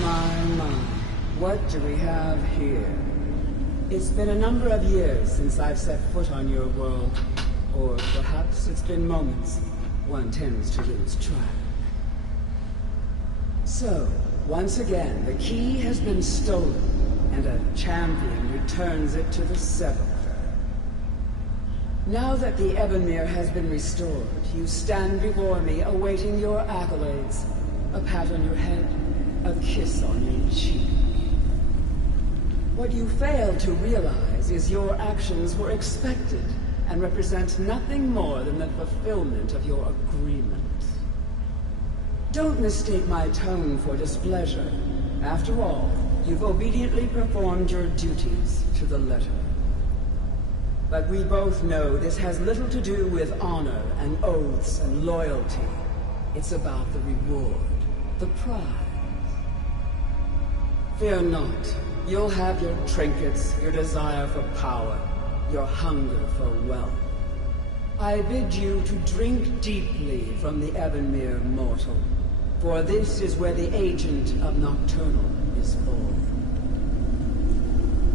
My, what do we have here? It's been a number of years since I've set foot on your world. Or perhaps it's been moments. One tends to lose track. So, once again, the key has been stolen, and a champion returns it to the Sepulchre. Now that the Ebonmere has been restored, you stand before me awaiting your accolades. A pat on your head, a kiss on your cheek. What you fail to realize is your actions were expected and represent nothing more than the fulfillment of your agreement. Don't mistake my tone for displeasure. After all, you've obediently performed your duties to the letter. But we both know this has little to do with honor and oaths and loyalty. It's about the reward, the prize. Fear not. You'll have your trinkets, your desire for power, your hunger for wealth. I bid you to drink deeply from the Ebonmere mortal, for this is where the agent of Nocturnal is born.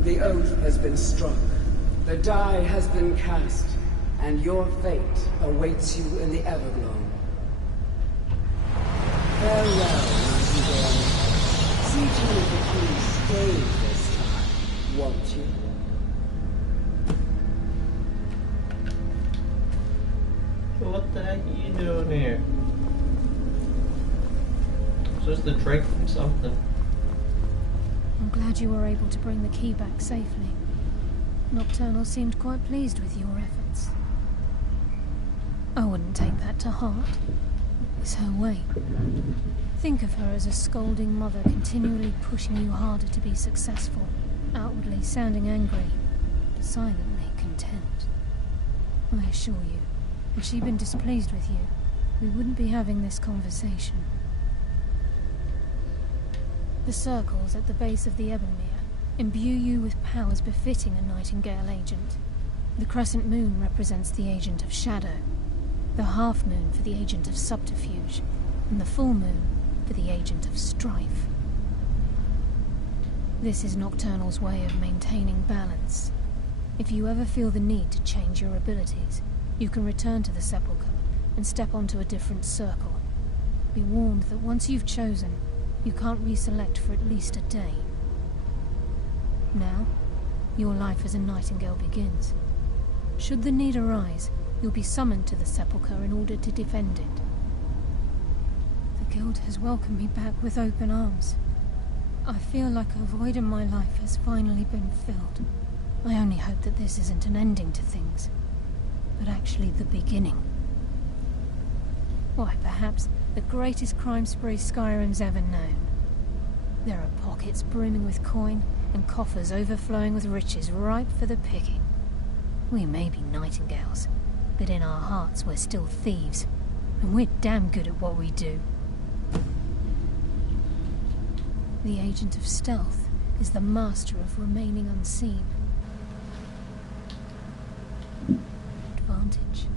The oath has been struck, the die has been cast, and your fate awaits you in the Everglow. Farewell, Nightingale. See to it that you stay this time, won't you? What the heck are you doing here? Supposed to drink from something. I'm glad you were able to bring the key back safely. Nocturnal seemed quite pleased with your efforts. I wouldn't take that to heart. It's her way. Think of her as a scolding mother continually pushing you harder to be successful, outwardly sounding angry, but silently content. I assure you, if she'd been displeased with you, we wouldn't be having this conversation. The circles at the base of the Ebonmere imbue you with powers befitting a Nightingale agent. The crescent moon represents the agent of shadow, the half moon for the agent of subterfuge, and the full moon for the agent of strife. This is Nocturnal's way of maintaining balance. If you ever feel the need to change your abilities, you can return to the Sepulchre and step onto a different circle. Be warned that once you've chosen, you can't reselect for at least a day. Now, your life as a Nightingale begins. Should the need arise, you'll be summoned to the Sepulchre in order to defend it. The Guild has welcomed me back with open arms. I feel like a void in my life has finally been filled. I only hope that this isn't an ending to things, but actually the beginning. Why, perhaps the greatest crime spree Skyrim's ever known. There are pockets brimming with coin and coffers overflowing with riches ripe for the picking. We may be Nightingales, but in our hearts we're still thieves, and we're damn good at what we do. The agent of stealth is the master of remaining unseen. Advantage.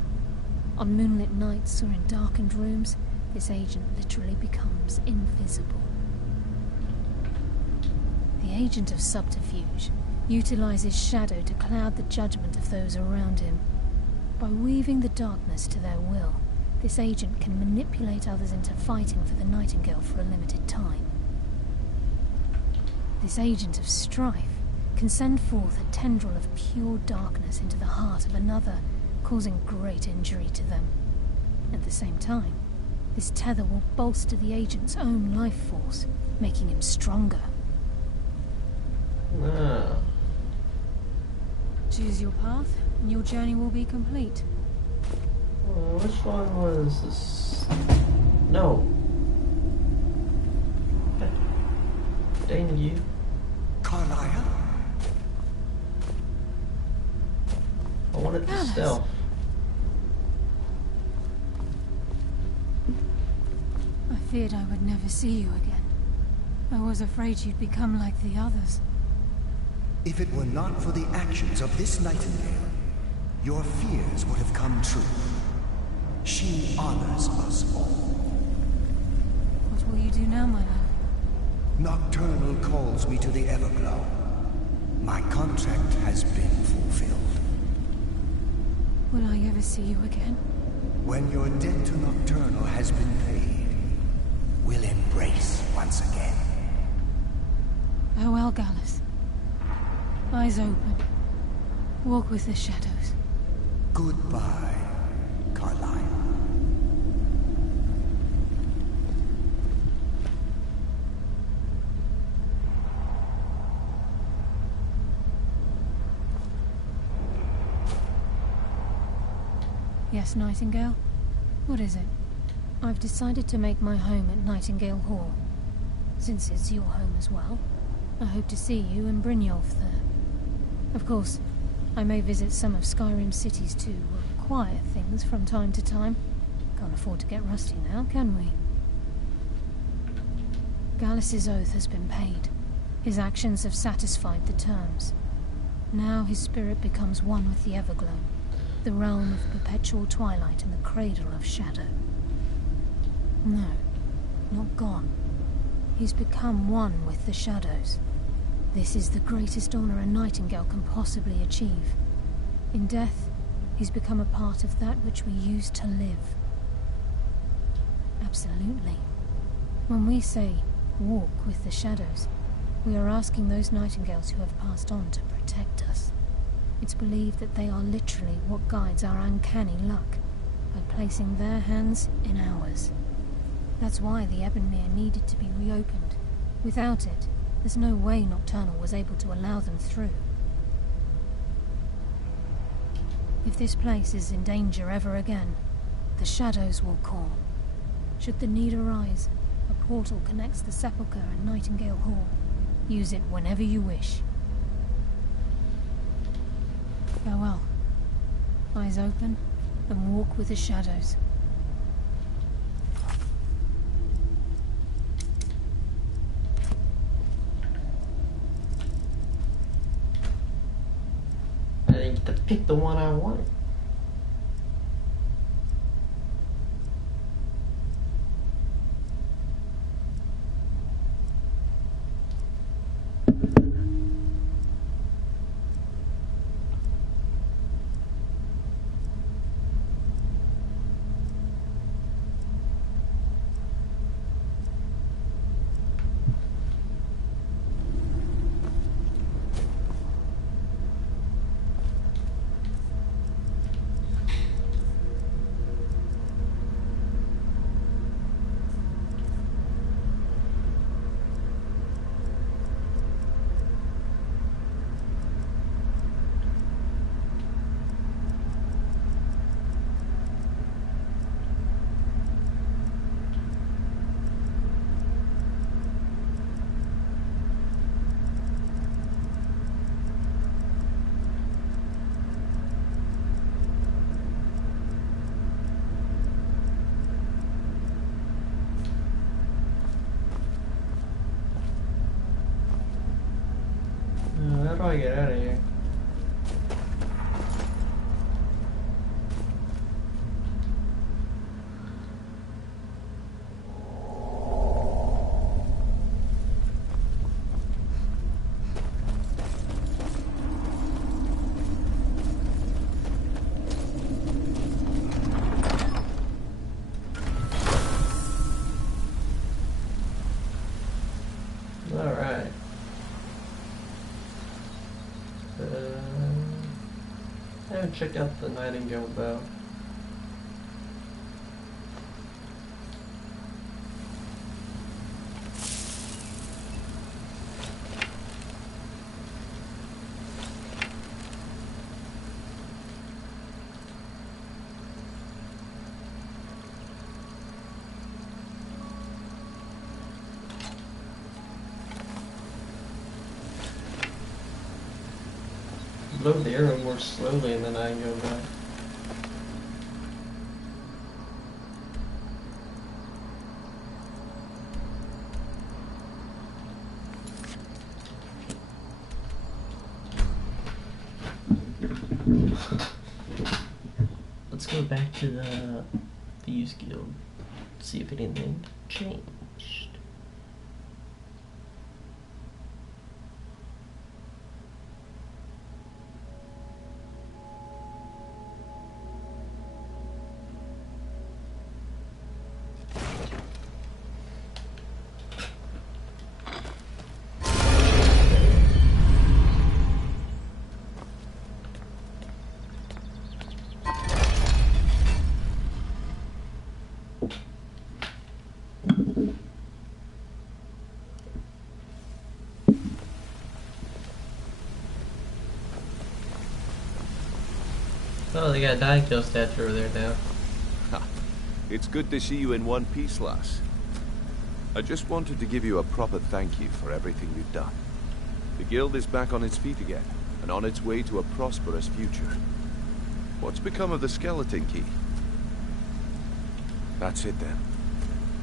On moonlit nights or in darkened rooms, this agent literally becomes invisible. The agent of subterfuge utilizes shadow to cloud the judgment of those around him. By weaving the darkness to their will, this agent can manipulate others into fighting for the Nightingale for a limited time. This agent of strife can send forth a tendril of pure darkness into the heart of another, causing great injury to them. At the same time, this tether will bolster the agent's own life force, making him stronger. Ah. Choose your path, and your journey will be complete. Which one was this? No. Dang you. Carlisle? I wanted the stealth. I feared I would never see you again. I was afraid you'd become like the others. If it were not for the actions of this Nightingale, your fears would have come true. She honors us all. What will you do now, my love? Nocturnal calls me to the Everglow. My contract never see you again. When your debt to Nocturnal has been paid, we'll embrace once again. Farewell, Gallus. Eyes open. Walk with the shadows. Goodbye, Carlyle. Yes, Nightingale? What is it? I've decided to make my home at Nightingale Hall. Since it's your home as well, I hope to see you and Brynjolf there. Of course, I may visit some of Skyrim's cities too, or quiet things from time to time. Can't afford to get rusty now, can we? Gallus's oath has been paid. His actions have satisfied the terms. Now his spirit becomes one with the Everglow, the realm of perpetual twilight and the cradle of shadow. No, not gone. He's become one with the shadows. This is the greatest honor a Nightingale can possibly achieve. In death, he's become a part of that which we used to live. Absolutely. When we say, walk with the shadows, we are asking those Nightingales who have passed on to protect us. It's believed that they are literally what guides our uncanny luck, by placing their hands in ours. That's why the Ebonmere needed to be reopened. Without it, there's no way Nocturnal was able to allow them through. If this place is in danger ever again, the shadows will call. Should the need arise, a portal connects the Sepulchre and Nightingale Hall. Use it whenever you wish. Farewell. Eyes open, and walk with the shadows. I didn't get to pick the one I wanted. How do I get out of here? Alright. I haven't checked out the Nightingale Bow. Load the arrow more slowly and then I can go back. Let's go back to the Thieves Guild, see if anything changed. Oh, they got a Daikyo statue over there now. Ha. It's good to see you in one piece, lass. I just wanted to give you a proper thank you for everything you've done. The guild is back on its feet again, and on its way to a prosperous future. What's become of the skeleton key? That's it then.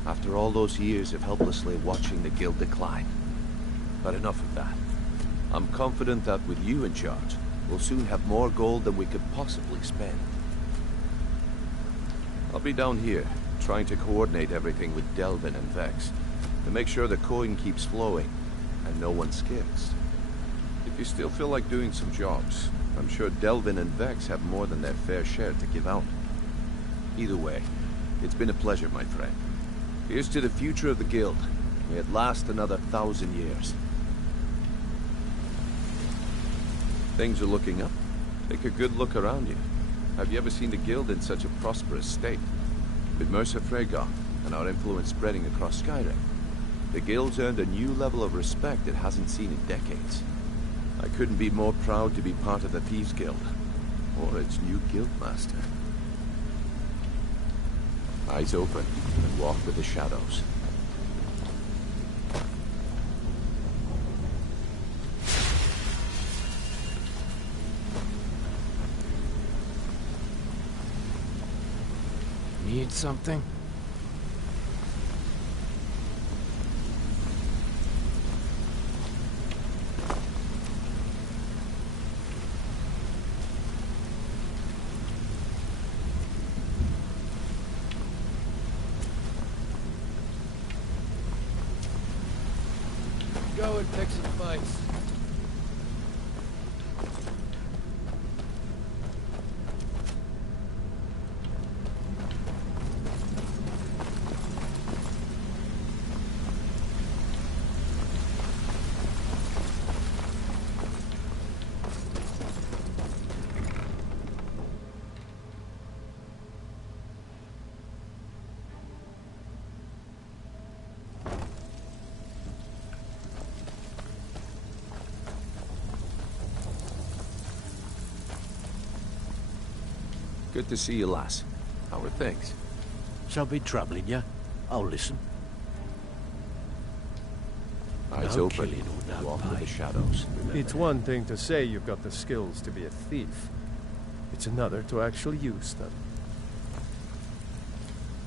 After all those years of helplessly watching the guild decline. But enough of that. I'm confident that with you in charge, we'll soon have more gold than we could possibly spend. I'll be down here, trying to coordinate everything with Delvin and Vex, to make sure the coin keeps flowing, and no one skips. If you still feel like doing some jobs, I'm sure Delvin and Vex have more than their fair share to give out. Either way, it's been a pleasure, my friend. Here's to the future of the guild. May it last another 1,000 years. Things are looking up. Take a good look around you. Have you ever seen the guild in such a prosperous state? With Mercer Frey and our influence spreading across Skyrim, the guild's earned a new level of respect it hasn't seen in decades. I couldn't be more proud to be part of the Thieves Guild, or its new guildmaster. Eyes open, and walk with the shadows. Need something? Go and pick some fights. Good to see you, lass. How are things? Shall be troubling you. I'll listen. Eyes No open, killing or no walk with pay. the shadows. It's one thing to say you've got the skills to be a thief. It's another to actually use them.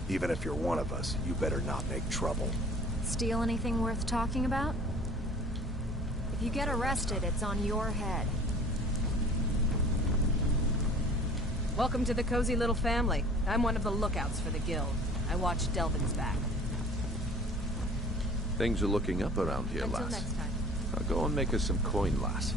Even if you're one of us, you better not make trouble. Steal anything worth talking about? If you get arrested, it's on your head. Welcome to the cozy little family. I'm one of the lookouts for the guild. I watch Delvin's back. Things are looking up around here, Until lass. next time. Now go and make us some coin, lass.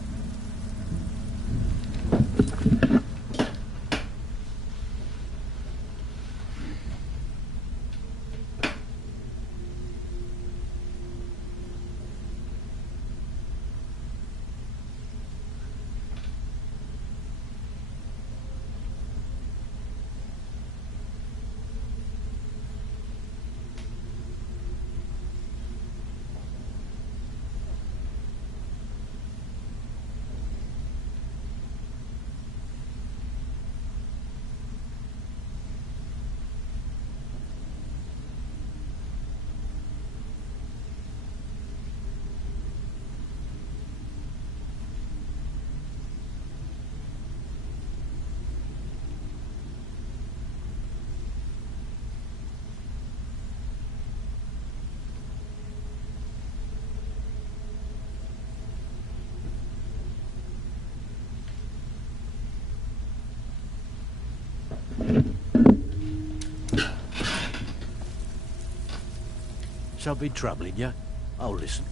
Shall be troubling you. I'll listen.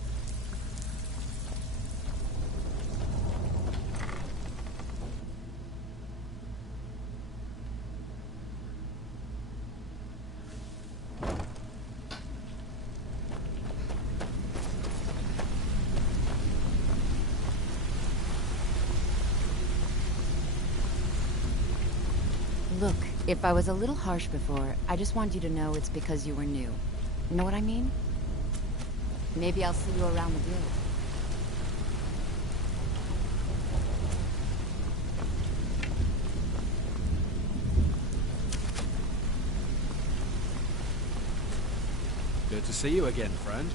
Look, if I was a little harsh before, I just want you to know it's because you were new. Know what I mean? Maybe I'll see you around the guild. Good to see you again, friend.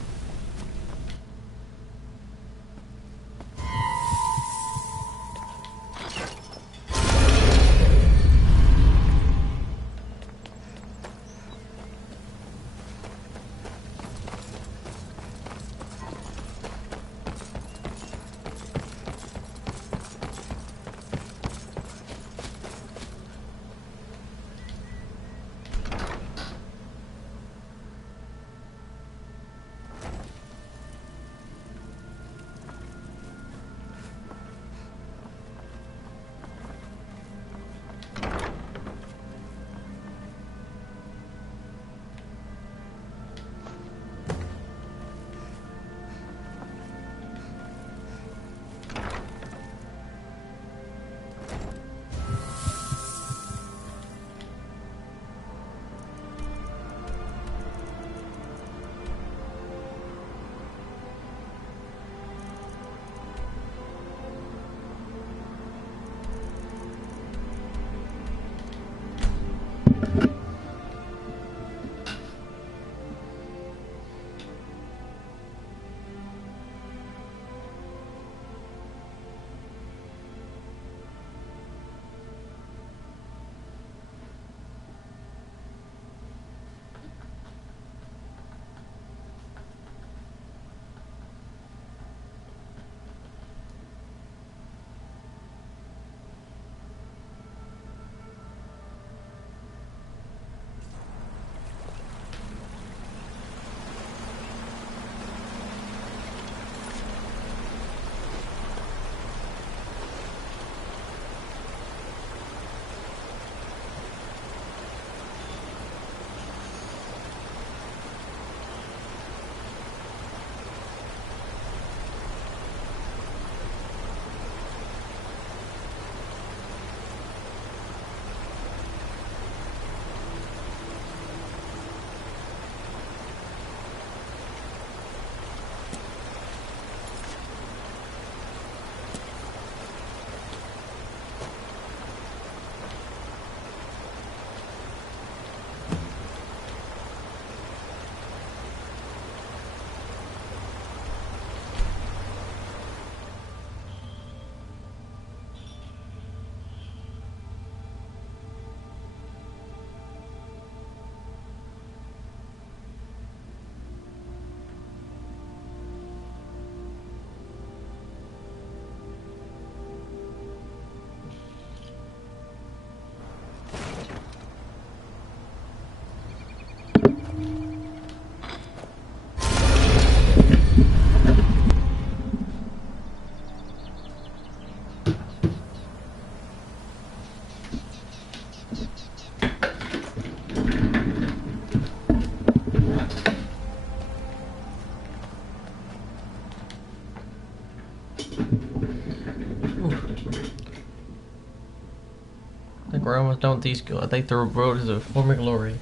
We're almost done with these. I think the road is a form of glory.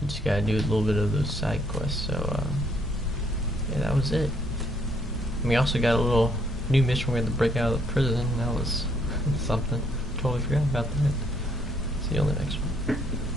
You just gotta do a little bit of those side quests. So, yeah, that was it. And we also got a little new mission. We had to break out of the prison. That was something. Totally forgot about that. See you on the next one.